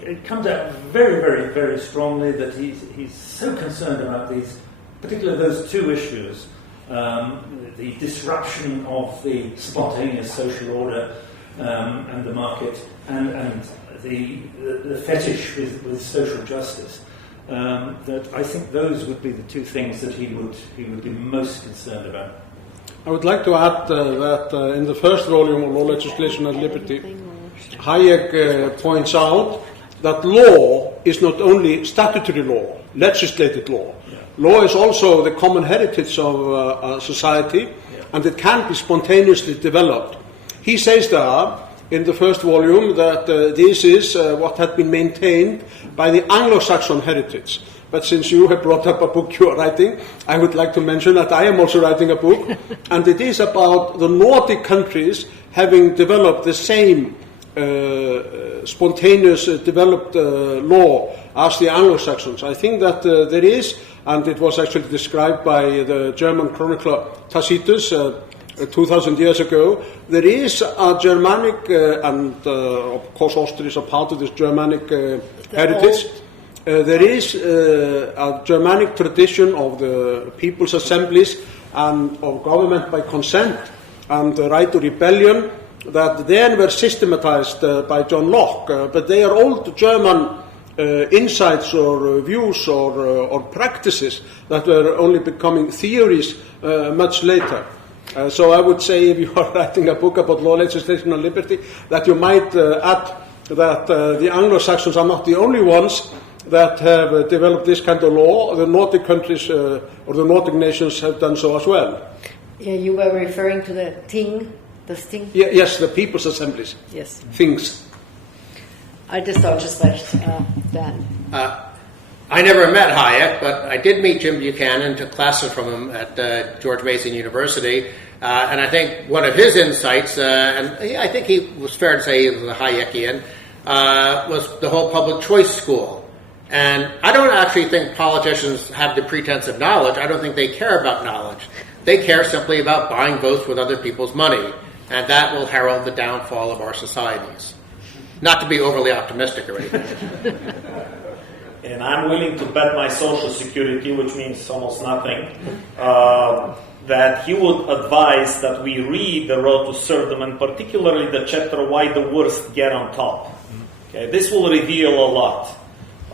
it comes out very, very, very strongly that he's so concerned about these, particularly those two issues, the disruption of the spontaneous social order and the market, and the fetish with social justice. That I think those would be the two things that he would be most concerned about. I would like to add that in the first volume of Law, Legislation and Liberty, Hayek points out that law is not only statutory law, legislated law. Yeah. Law is also the common heritage of society, and it can be spontaneously developed. He says there in the first volume that this is what had been maintained by the Anglo-Saxon heritage. But since you have brought up a book you are writing, I would like to mention that I am also writing a book, and it is about the Nordic countries having developed the same spontaneous developed law as the Anglo-Saxons. I think that there is, and it was actually described by the German chronicler Tacitus 2,000 years ago, there is a Germanic, and of course Austria is a part of this Germanic heritage. There is a Germanic tradition of the people's assemblies and of government by consent and the right to rebellion that then were systematized by John Locke, but they are old German insights or views or practices that were only becoming theories much later. So I would say, if you are writing a book about law, legislation and liberty, that you might add that the Anglo-Saxons are not the only ones that have developed this kind of law. The Nordic countries or the Nordic nations have done so as well. Yeah, you were referring to the Ting, the Sting? Yeah, yes, the people's assemblies. Yes. Things. Altes deutsches Recht, Dan. I never met Hayek, but I did meet Jim Buchanan, took classes from him at George Mason University, and I think one of his insights, and I think he was fair to say he was a Hayekian, was the whole public choice school. And I don't actually think politicians have the pretense of knowledge. I don't think they care about knowledge. They care simply about buying votes with other people's money, and that will herald the downfall of our societies. Not to be overly optimistic or anything. And I'm willing to bet my social security, which means almost nothing, that he would advise that we read The Road to Serfdom, and particularly the chapter Why the Worst Get on Top. Okay, this will reveal a lot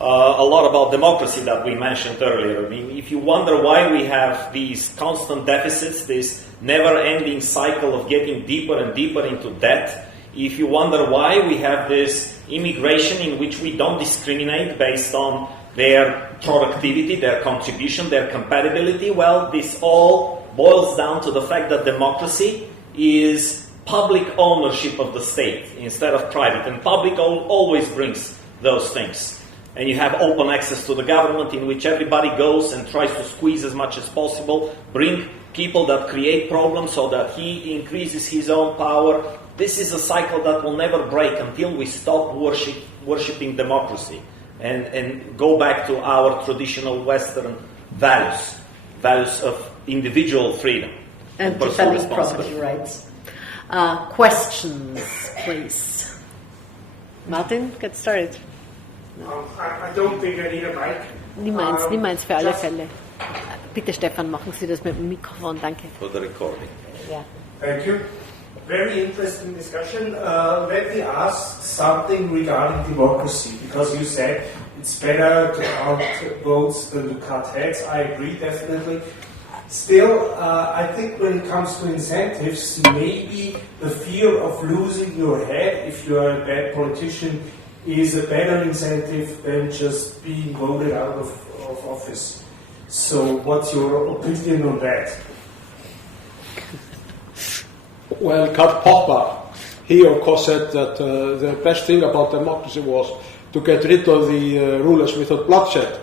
about democracy that we mentioned earlier. I mean, if you wonder why we have these constant deficits, this never-ending cycle of getting deeper and deeper into debt, if you wonder why we have this immigration in which we don't discriminate based on their productivity, their contribution, their compatibility, well, this all boils down to the fact that democracy is public ownership of the state instead of private, and public always brings those things. And you have open access to the government in which everybody goes and tries to squeeze as much as possible, bring people that create problems so that he increases his own power. This is a cycle that will never break until we stop worshipping democracy and go back to our traditional Western values of individual freedom and defending property rights. Questions, please. Martin, get started. I don't think I need a mic. Niemals für alle Fälle. Bitte, Stefan, machen Sie das mit dem Mikrofon, danke. For the recording. Yeah. Thank you. Very interesting discussion. Let me ask something regarding democracy, because you said it's better to count votes than to cut heads. I agree, definitely. Still, I think when it comes to incentives, maybe the fear of losing your head if you are a bad politician is a better incentive than just being voted out of office. So what's your opinion on that? Well, Karl Popper, he of course said that the best thing about democracy was to get rid of the rulers without bloodshed.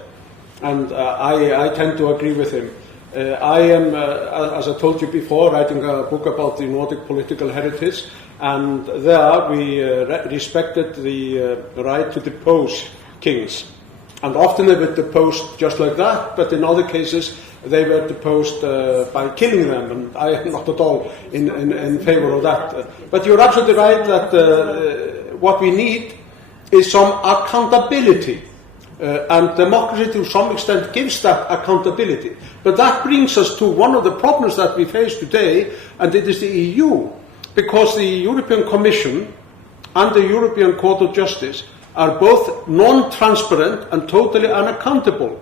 And I tend to agree with him. I am, as I told you before, writing a book about the Nordic political heritage, and there we respected the right to depose kings. And often they were deposed just like that, but in other cases they were deposed by killing them, and I am not at all in favor of that. But you're absolutely right that what we need is some accountability. And democracy to some extent gives that accountability. But that brings us to one of the problems that we face today, and it is the EU. Because the European Commission and the European Court of Justice are both non-transparent and totally unaccountable.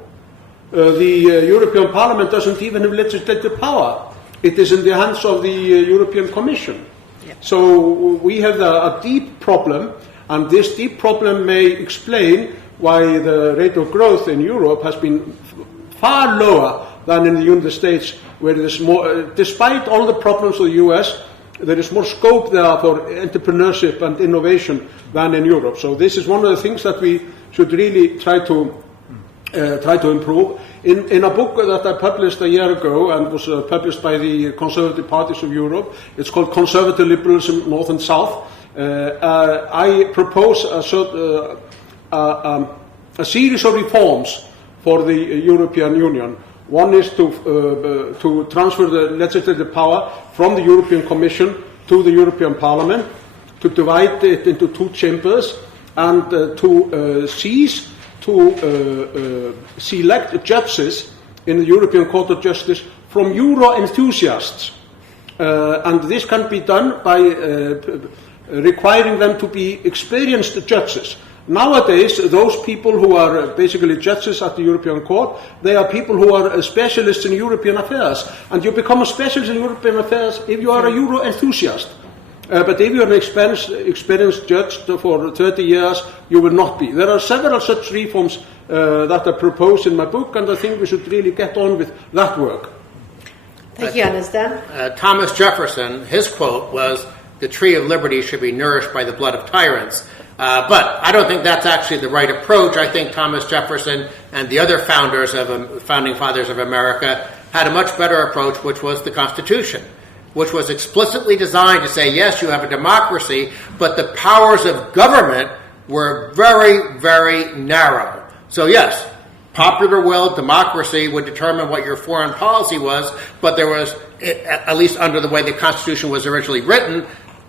The European Parliament doesn't even have legislative power. It is in the hands of the European Commission. Yeah. So we have a deep problem, and this deep problem may explain why the rate of growth in Europe has been far lower than in the United States, where there's more, despite all the problems of the US, there is more scope there for entrepreneurship and innovation than in Europe. So this is one of the things that we should really try to improve. In a book that I published a year ago and was published by the Conservative Parties of Europe, it's called Conservative Liberalism North and South. I propose a series of reforms for the European Union. One is to transfer the legislative power from the European Commission to the European Parliament, to divide it into two chambers, and to cease to select judges in the European Court of Justice from Euro enthusiasts. And this can be done by requiring them to be experienced judges. Nowadays, those people who are basically judges at the European Court, they are people who are specialists in European affairs. And you become a specialist in European affairs if you are a Euro enthusiast. But if you are an experienced judge for 30 years, you will not be. There are several such reforms that are proposed in my book, and I think we should really get on with that work. Thank you, understand? Thomas Jefferson, his quote was, "The tree of liberty should be nourished by the blood of tyrants." But I don't think that's actually the right approach. I think Thomas Jefferson and the other founding fathers of America had a much better approach, which was the Constitution, which was explicitly designed to say, yes, you have a democracy, but the powers of government were very, very narrow. So yes, popular will, democracy would determine what your foreign policy was, but there was, at least under the way the Constitution was originally written,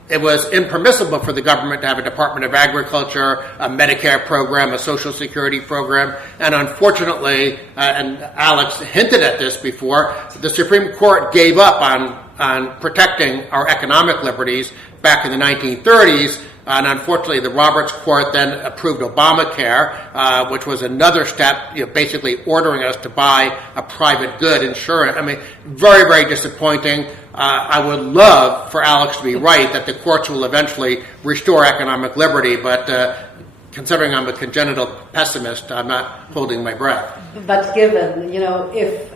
it was impermissible for the government to have a Department of Agriculture, a Medicare program, a Social Security program, and unfortunately, and Alex hinted at this before, the Supreme Court gave up on protecting our economic liberties back in the 1930s, and unfortunately the Roberts Court then approved Obamacare, which was another step, basically ordering us to buy a private good, insurance. I mean, very, very disappointing. I would love for Alex to be right that the courts will eventually restore economic liberty, but considering I'm a congenital pessimist, I'm not holding my breath. But given, if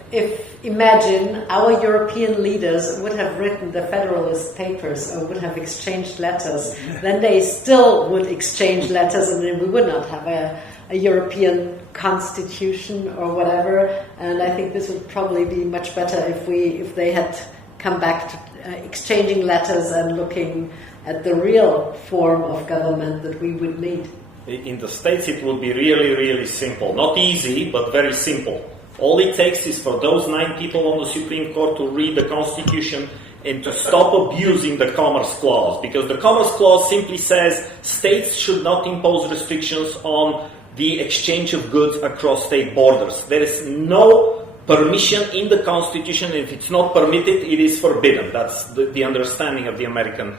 imagine our European leaders would have written the Federalist Papers or would have exchanged letters, then they still would exchange letters, and then we would not have a European constitution or whatever. And I think this would probably be much better if they had come back to exchanging letters and looking at the real form of government that we would need. In the States, it would be really, really simple. Not easy, but very simple. All it takes is for those 9 people on the Supreme Court to read the Constitution and to stop abusing the Commerce Clause. Because the Commerce Clause simply says states should not impose restrictions on the exchange of goods across state borders. There is no permission in the Constitution. If it's not permitted, it is forbidden. That's the understanding of the American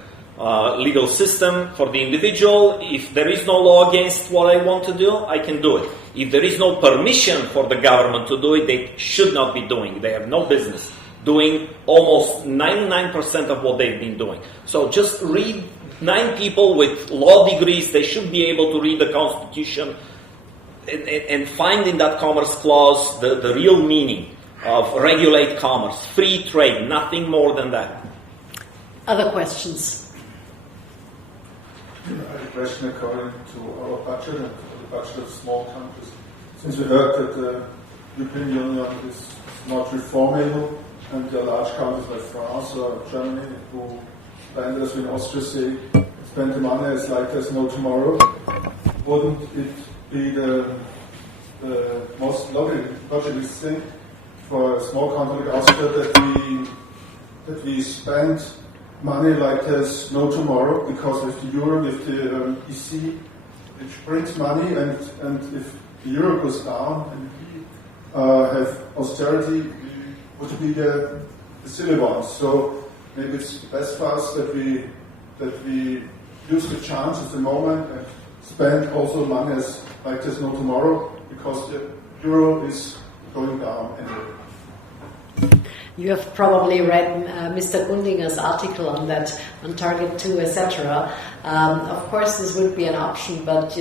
legal system for the individual. If there is no law against what I want to do, I can do it. If there is no permission for the government to do it, they should not be doing. They have no business doing almost 99% of what they've been doing. So just read 9 people with law degrees. They should be able to read the Constitution and find in that Commerce Clause the real meaning of regulate commerce, free trade, nothing more than that. Other questions? I have a question according to our budget and to the budget of small countries. Since we heard that the European Union is not reformable, and there are large countries like France or Germany who spend, as we in Austria say, spend the money as like there's no tomorrow, wouldn't it be the most logical thing for a small country like Austria that we spend money like there's no tomorrow, because with the euro, with the EC, which brings money, and if the euro goes down and we have austerity, we would be the silly ones. So maybe it's best for us that we use the chance at the moment and spend also money as like there's no tomorrow, because the euro is going down anyway. You have probably read Mr. Gundinger's article on that, on Target 2, etc. Of course, this would be an option, but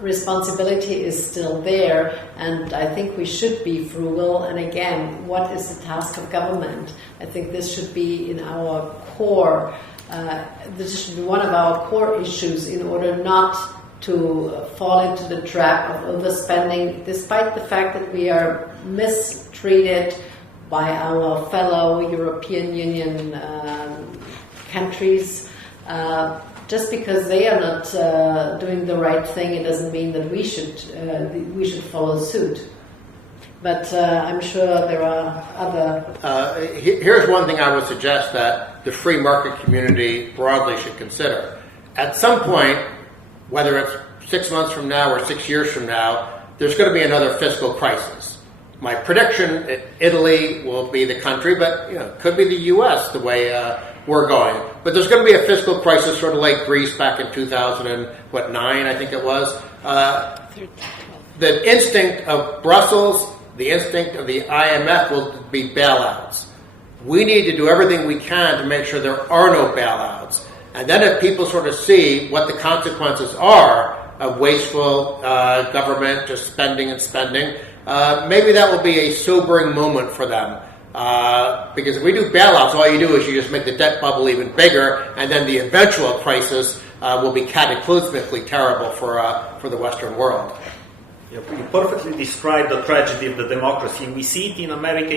responsibility is still there, and I think we should be frugal. And again, what is the task of government? I think this should be in our core. This should be one of our core issues in order not to fall into the trap of overspending, despite the fact that we are mistreated by our fellow European Union countries. Just because they are not doing the right thing, it doesn't mean that we should follow suit. But I'm sure there are other... Here's one thing I would suggest that the free market community broadly should consider. At some point, whether it's 6 months from now or 6 years from now, there's going to be another fiscal crisis. My prediction, Italy will be the country, but it could be the U.S. the way we're going. But there's going to be a fiscal crisis, sort of like Greece back in 2009, I think it was. The instinct of Brussels, the instinct of the IMF will be bailouts. We need to do everything we can to make sure there are no bailouts. And then if people sort of see what the consequences are of wasteful government, just spending and spending, maybe that will be a sobering moment for them. Because if we do bailouts, all you do is you just make the debt bubble even bigger, and then the eventual crisis will be cataclysmically terrible for the Western world. You perfectly described the tragedy of the democracy. We see it in America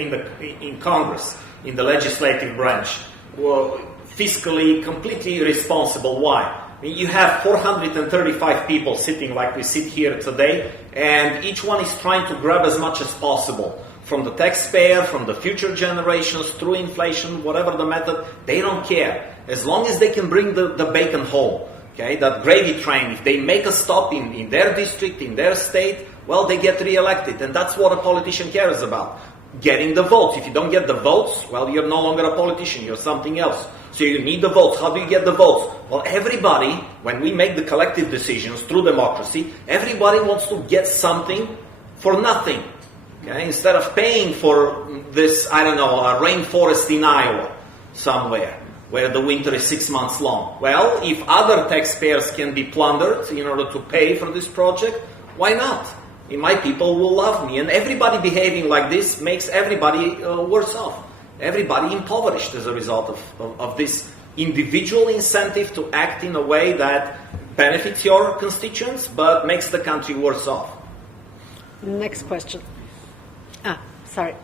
in Congress, in the legislative branch. Well, fiscally completely irresponsible. Why? You have 435 people sitting like we sit here today, and each one is trying to grab as much as possible from the taxpayer, from the future generations, through inflation, whatever the method. They don't care. As long as they can bring the bacon home, okay, that gravy train, if they make a stop in their district, in their state, well, they get re-elected. And that's what a politician cares about, getting the votes. If you don't get the votes, well, you're no longer a politician, you're something else. So you need the votes. How do you get the votes? Well, everybody, when we make the collective decisions through democracy, everybody wants to get something for nothing. Okay? Instead of paying for this, I don't know, a rainforest in Iowa somewhere where the winter is 6 months long. Well, if other taxpayers can be plundered in order to pay for this project, why not? in my people will love me. And everybody behaving like this makes everybody worse off. Everybody impoverished as a result of this individual incentive to act in a way that benefits your constituents but makes the country worse off. Next question. Sorry.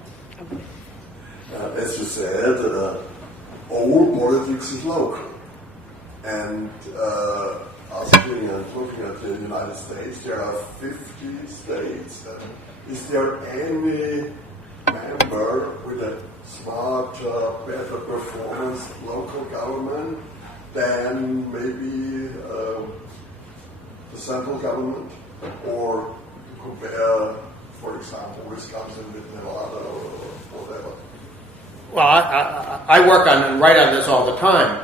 As you said, all politics is local. And asking and looking at the United States, there are 50 states. Is there any member with a smarter, better performance local government than maybe the central government? Or compare, for example, Wisconsin with Nevada or whatever? Well, I work right on this all the time.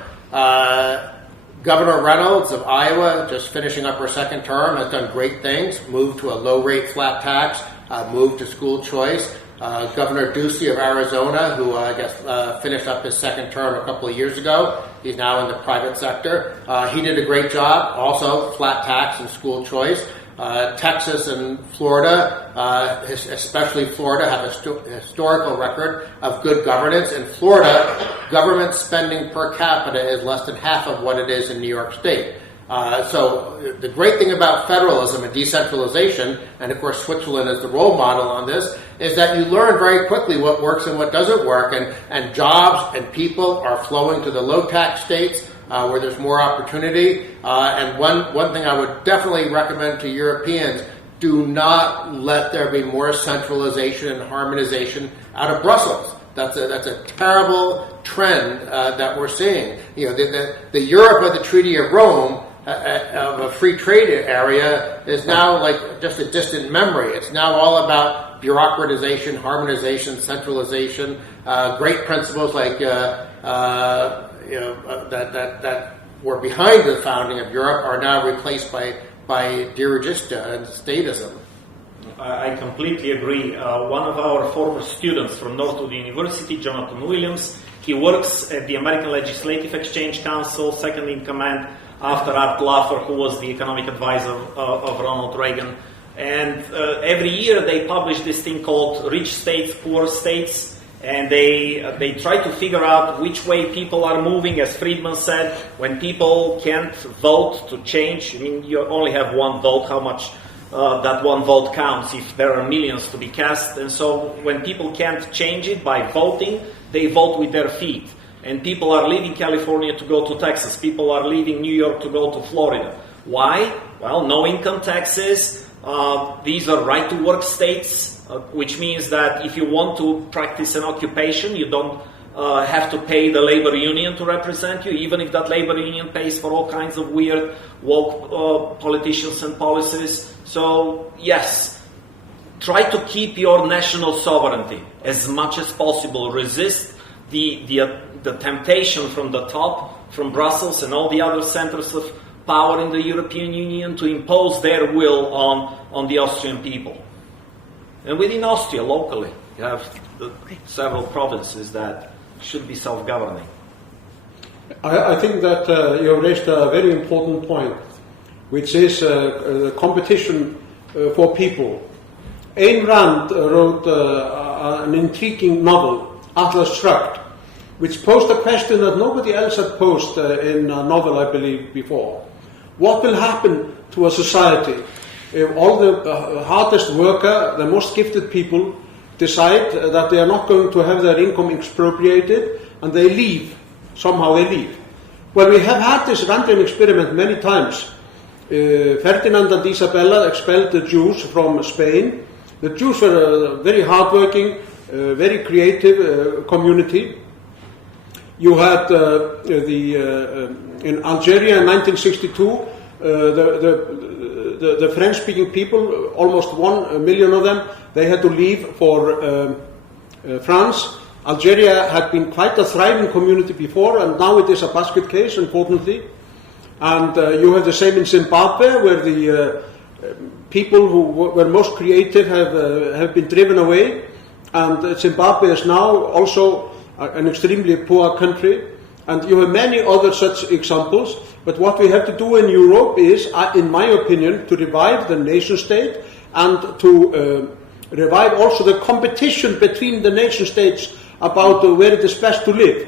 Governor Reynolds of Iowa, just finishing up her second term, has done great things. Moved to a low-rate flat tax, moved to school choice. Governor Ducey of Arizona, who I guess finished up his second term a couple of years ago. He's now in the private sector. He did a great job, also flat tax and school choice. Texas and Florida, especially Florida, have a historical record of good governance. In Florida, government spending per capita is less than half of what it is in New York State. So the great thing about federalism and decentralization, and of course Switzerland is the role model on this, is that you learn very quickly what works and what doesn't work, and jobs and people are flowing to the low-tax states, where there's more opportunity. And one thing I would definitely recommend to Europeans, do not let there be more centralization and harmonization out of Brussels. That's a terrible trend that we're seeing. You know, the Europe of the Treaty of Rome, of a free trade area, is now like just a distant memory. It's now all about bureaucratization, harmonization, centralization. Great principles like that were behind the founding of Europe are now replaced by dirigista and statism. I completely agree. One of our former students from Northwood University, Jonathan Williams, he works at the American Legislative Exchange Council, second in command after Art Laffer, who was the economic advisor of Ronald Reagan. And every year they publish this thing called Rich States, Poor States, and they try to figure out which way people are moving. As Friedman said, when people can't vote to change, I mean, you only have one vote, how much that one vote counts if there are millions to be cast. And so when people can't change it by voting, they vote with their feet. And people are leaving California to go to Texas. People are leaving New York to go to Florida. Why? Well, no income taxes. These are right-to-work states, which means that if you want to practice an occupation, you don't have to pay the labor union to represent you, even if that labor union pays for all kinds of weird woke politicians and policies. So, yes, try to keep your national sovereignty as much as possible. Resist the temptation from the top, from Brussels and all the other centers of power in the European Union to impose their will on the Austrian people. And within Austria, locally, you have several provinces that should be self-governing. I think that you raised a very important point, which is the competition for people. Ayn Rand wrote an intriguing novel, Atlas Shrugged, which posed a question that nobody else had posed in a novel, I believe, before. What will happen to a society if all the hardest worker, the most gifted people, decide that they are not going to have their income expropriated and they leave? Somehow they leave. Well, we have had this random experiment many times. Ferdinand and Isabella expelled the Jews from Spain. The Jews were a very hardworking, very creative community. You had in Algeria in 1962, the French-speaking people, almost 1 million of them, they had to leave for France. Algeria had been quite a thriving community before, and now it is a basket case, unfortunately. And you have the same in Zimbabwe, where the people who were most creative have been driven away, and Zimbabwe is now also an extremely poor country. And you have many other such examples. But what we have to do in Europe is, in my opinion, to revive the nation state and to revive also the competition between the nation states about where it is best to live.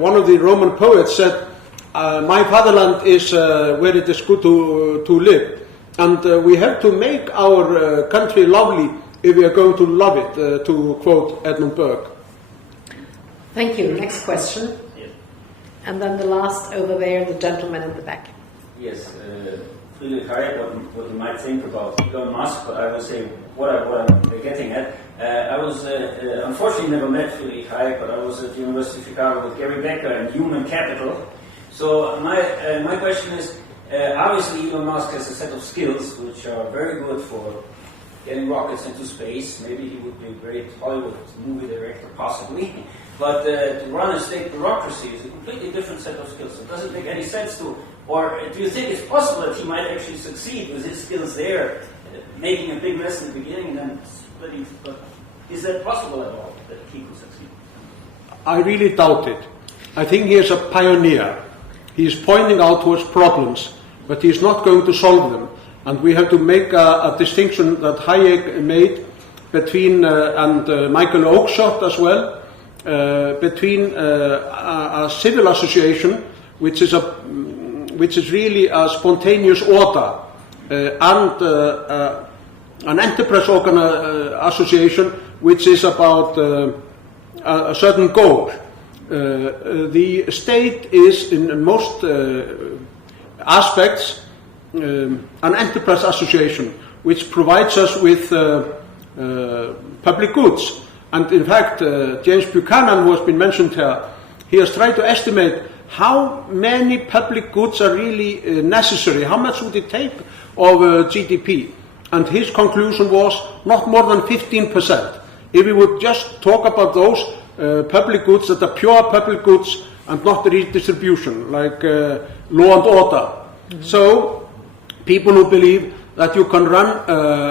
One of the Roman poets said, my fatherland is where it is good to live. And we have to make our country lovely if we are going to love it, to quote Edmund Burke. Thank you. Next question. Yes. And then the last over there, the gentleman in the back. Yes, Friedrich Hayek, what you might think about Elon Musk, but I will say what I'm getting at. I was unfortunately never met Friedrich Hayek, but I was at the University of Chicago with Gary Becker and Human Capital. So my question is, obviously Elon Musk has a set of skills which are very good for getting rockets into space. Maybe he would be a great Hollywood movie director, possibly. But to run a state bureaucracy is a completely different set of skills. It doesn't make any sense to, or do you think it's possible that he might actually succeed with his skills there, making a big mess in the beginning and then splitting? But is that possible at all, that he could succeed? I really doubt it. I think he is a pioneer. He is pointing out towards problems, but he is not going to solve them. And we have to make a distinction that Hayek made between, and Michael Oakeshott as well, between a civil association, which is really a spontaneous order, and an enterprise association, which is about a certain goal. The state is, in most aspects, an enterprise association, which provides us with public goods. And in fact, James Buchanan, who has been mentioned here, he has tried to estimate how many public goods are really necessary, how much would it take of GDP. And his conclusion was not more than 15%. If we would just talk about those public goods that are pure public goods and not the redistribution, like law and order. So, people who believe that you can run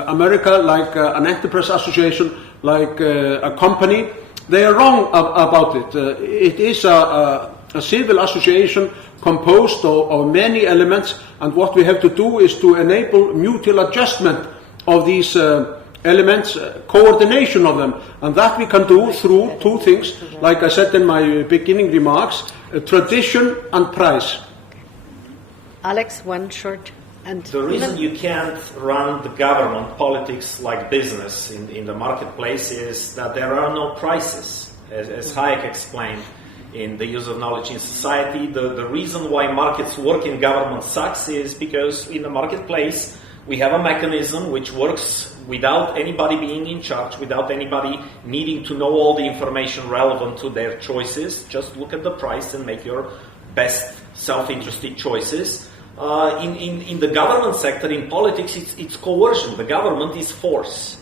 America like an enterprise association, like a company, they are wrong about it. It is a civil association composed of many elements, and what we have to do is to enable mutual adjustment of these elements, coordination of them, and that we can do through two things, like I said in my beginning remarks, tradition and price. Alex, one short. And the reason you can't run the government politics like business in the marketplace is that there are no prices, as Hayek explained in The Use of Knowledge in Society. The reason why markets work in government sucks is because in the marketplace we have a mechanism which works without anybody being in charge, without anybody needing to know all the information relevant to their choices. Just look at the price and make your best self-interested choices. In the government sector, in politics, it's coercion. The government is force,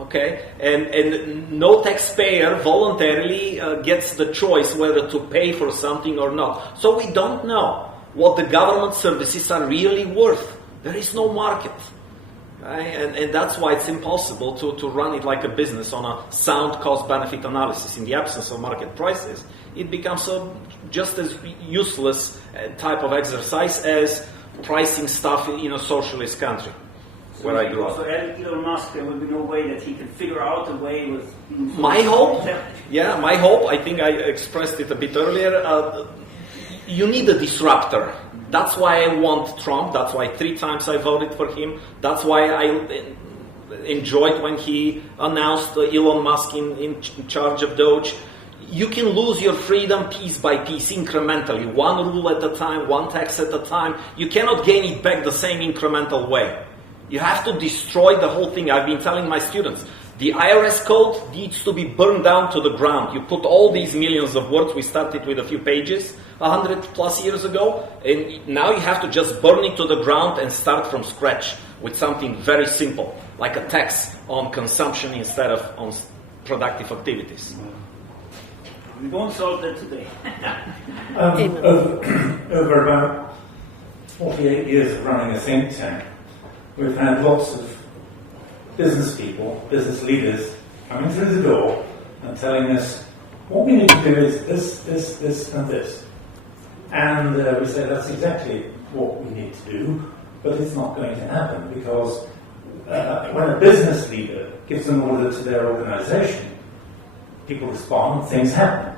okay? And no taxpayer voluntarily gets the choice whether to pay for something or not. So we don't know what the government services are really worth. There is no market, right? And that's why it's impossible to run it like a business on a sound cost-benefit analysis. In the absence of market prices, it becomes just as useless type of exercise as pricing stuff in a socialist country where I grew up. So Elon Musk, there will be no way that he can figure out a way with... My hope, I think I expressed it a bit earlier, you need a disruptor. That's why I want Trump, that's why 3 times I voted for him, that's why I enjoyed when he announced Elon Musk in charge of Doge. You can lose your freedom piece by piece, incrementally, one rule at a time, one tax at a time. You cannot gain it back the same incremental way. You have to destroy the whole thing. I've been telling my students, the IRS code needs to be burned down to the ground. You put all these millions of words, we started with a few pages 100 plus years ago, and now you have to just burn it to the ground and start from scratch with something very simple, like a tax on consumption instead of on productive activities. We won't solve that today. Over about 48 years of running a think tank, we've had lots of business people, business leaders, coming through the door and telling us, what we need to do is this, and this. And we say, that's exactly what we need to do, but it's not going to happen because when a business leader gives an order to their organization, people respond, things happen.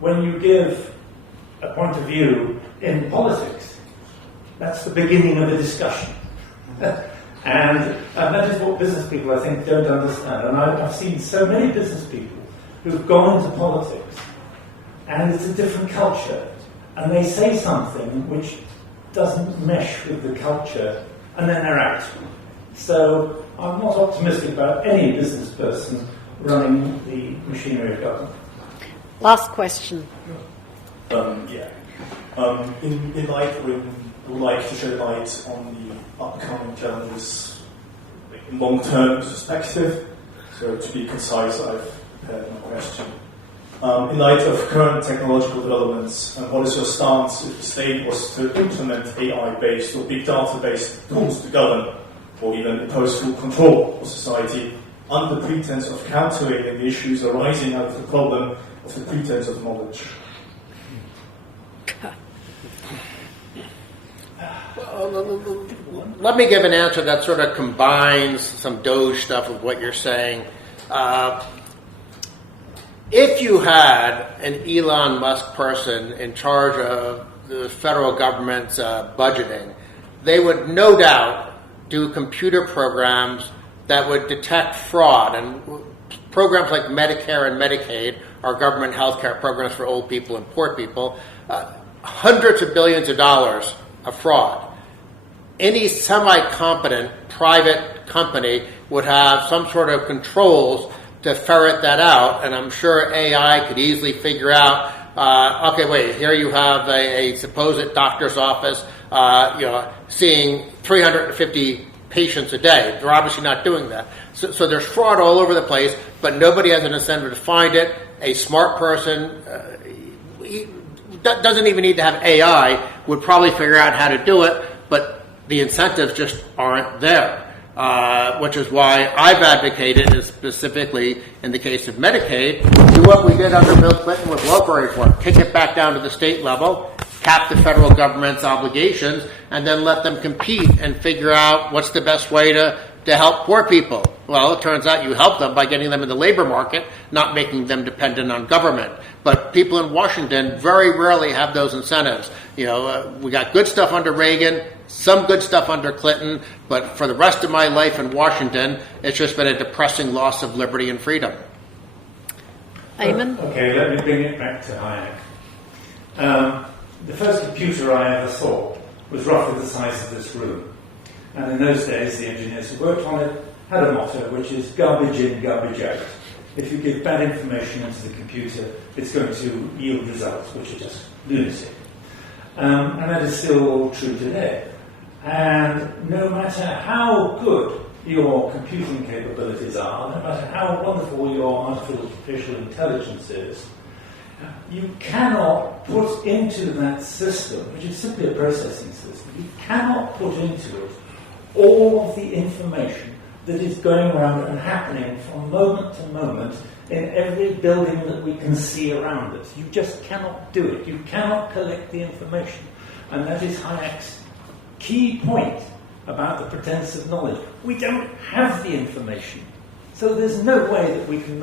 When you give a point of view in politics, that's the beginning of a discussion. And that is what business people, I think, don't understand. And I've seen so many business people who've gone into politics, and it's a different culture, and they say something which doesn't mesh with the culture, and then they're out. So I'm not optimistic about any business person running the machinery of government. Last question. In light, we would like to shed light on the upcoming challenges in long-term perspective. So to be concise, I've prepared my question. In light of current technological developments, what is your stance if the state was to implement AI-based or big data-based tools to govern or even impose full control of society under pretense of countering the issues arising out of the problem of the pretense of knowledge? Let me give an answer that sort of combines some Doge stuff with what you're saying. If you had an Elon Musk person in charge of the federal government's budgeting, they would no doubt do computer programs that would detect fraud. And programs like Medicare and Medicaid are government health care programs for old people and poor people. Hundreds of billions of dollars of fraud. Any semi-competent private company would have some sort of controls to ferret that out, and I'm sure AI could easily figure out, okay, wait, here you have a supposed doctor's office, seeing 350 patients a day. They're obviously not doing that. So there's fraud all over the place, but nobody has an incentive to find it. A smart person doesn't even need to have AI, would probably figure out how to do it, but the incentives just aren't there. Which is why I've advocated, specifically in the case of Medicaid, do what we did under Bill Clinton with welfare reform. Kick it back down to the state level, cap the federal government's obligations, and then let them compete and figure out what's the best way to help poor people. Well, it turns out you help them by getting them in the labor market, not making them dependent on government. But people in Washington very rarely have those incentives. We got good stuff under Reagan, some good stuff under Clinton, but for the rest of my life in Washington, it's just been a depressing loss of liberty and freedom. Eamonn? Okay, let me bring it back to Hayek. The first computer I ever saw was roughly the size of this room. And in those days, the engineers who worked on it had a motto, which is garbage in, garbage out. If you give bad information into the computer, it's going to yield results which are just lunacy. And that is still true today. And no matter how good your computing capabilities are, no matter how wonderful your artificial intelligence is, you cannot put into that system, which is simply a processing system, you cannot put into it all of the information that is going around and happening from moment to moment in every building that we can see around us. You just cannot do it. You cannot collect the information. And that is Hayek's key point about the pretense of knowledge. We don't have the information. So there's no way that we can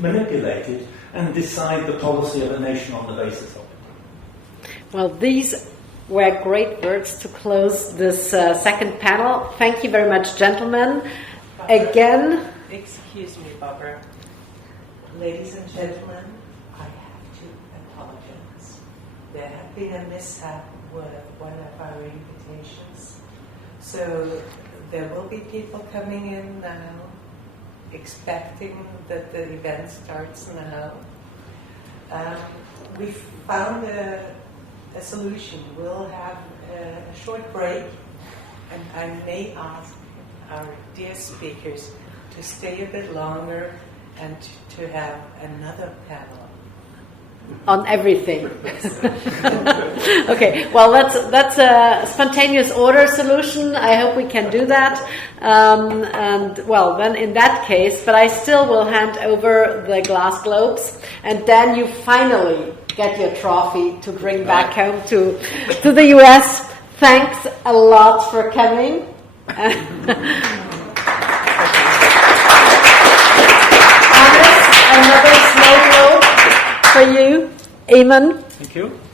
manipulate it and decide the policy of a nation on the basis of it. Well, these were great words to close this second panel. Thank you very much, gentlemen. Again... Excuse me, Barbara. Ladies and gentlemen, I have to apologize. There have been a mishap with one of our invitations. So there will be people coming in now, expecting that the event starts now. We've found a solution. We'll have a short break, and I may ask our dear speakers to stay a bit longer and to have another panel. On everything. Okay, well, that's a spontaneous order solution. I hope we can do that. And, well, then in that case, but I still will hand over the glass globes, and then you finally get your trophy to bring back home to the US. Thanks a lot for coming. for you, Eamonn. Thank you.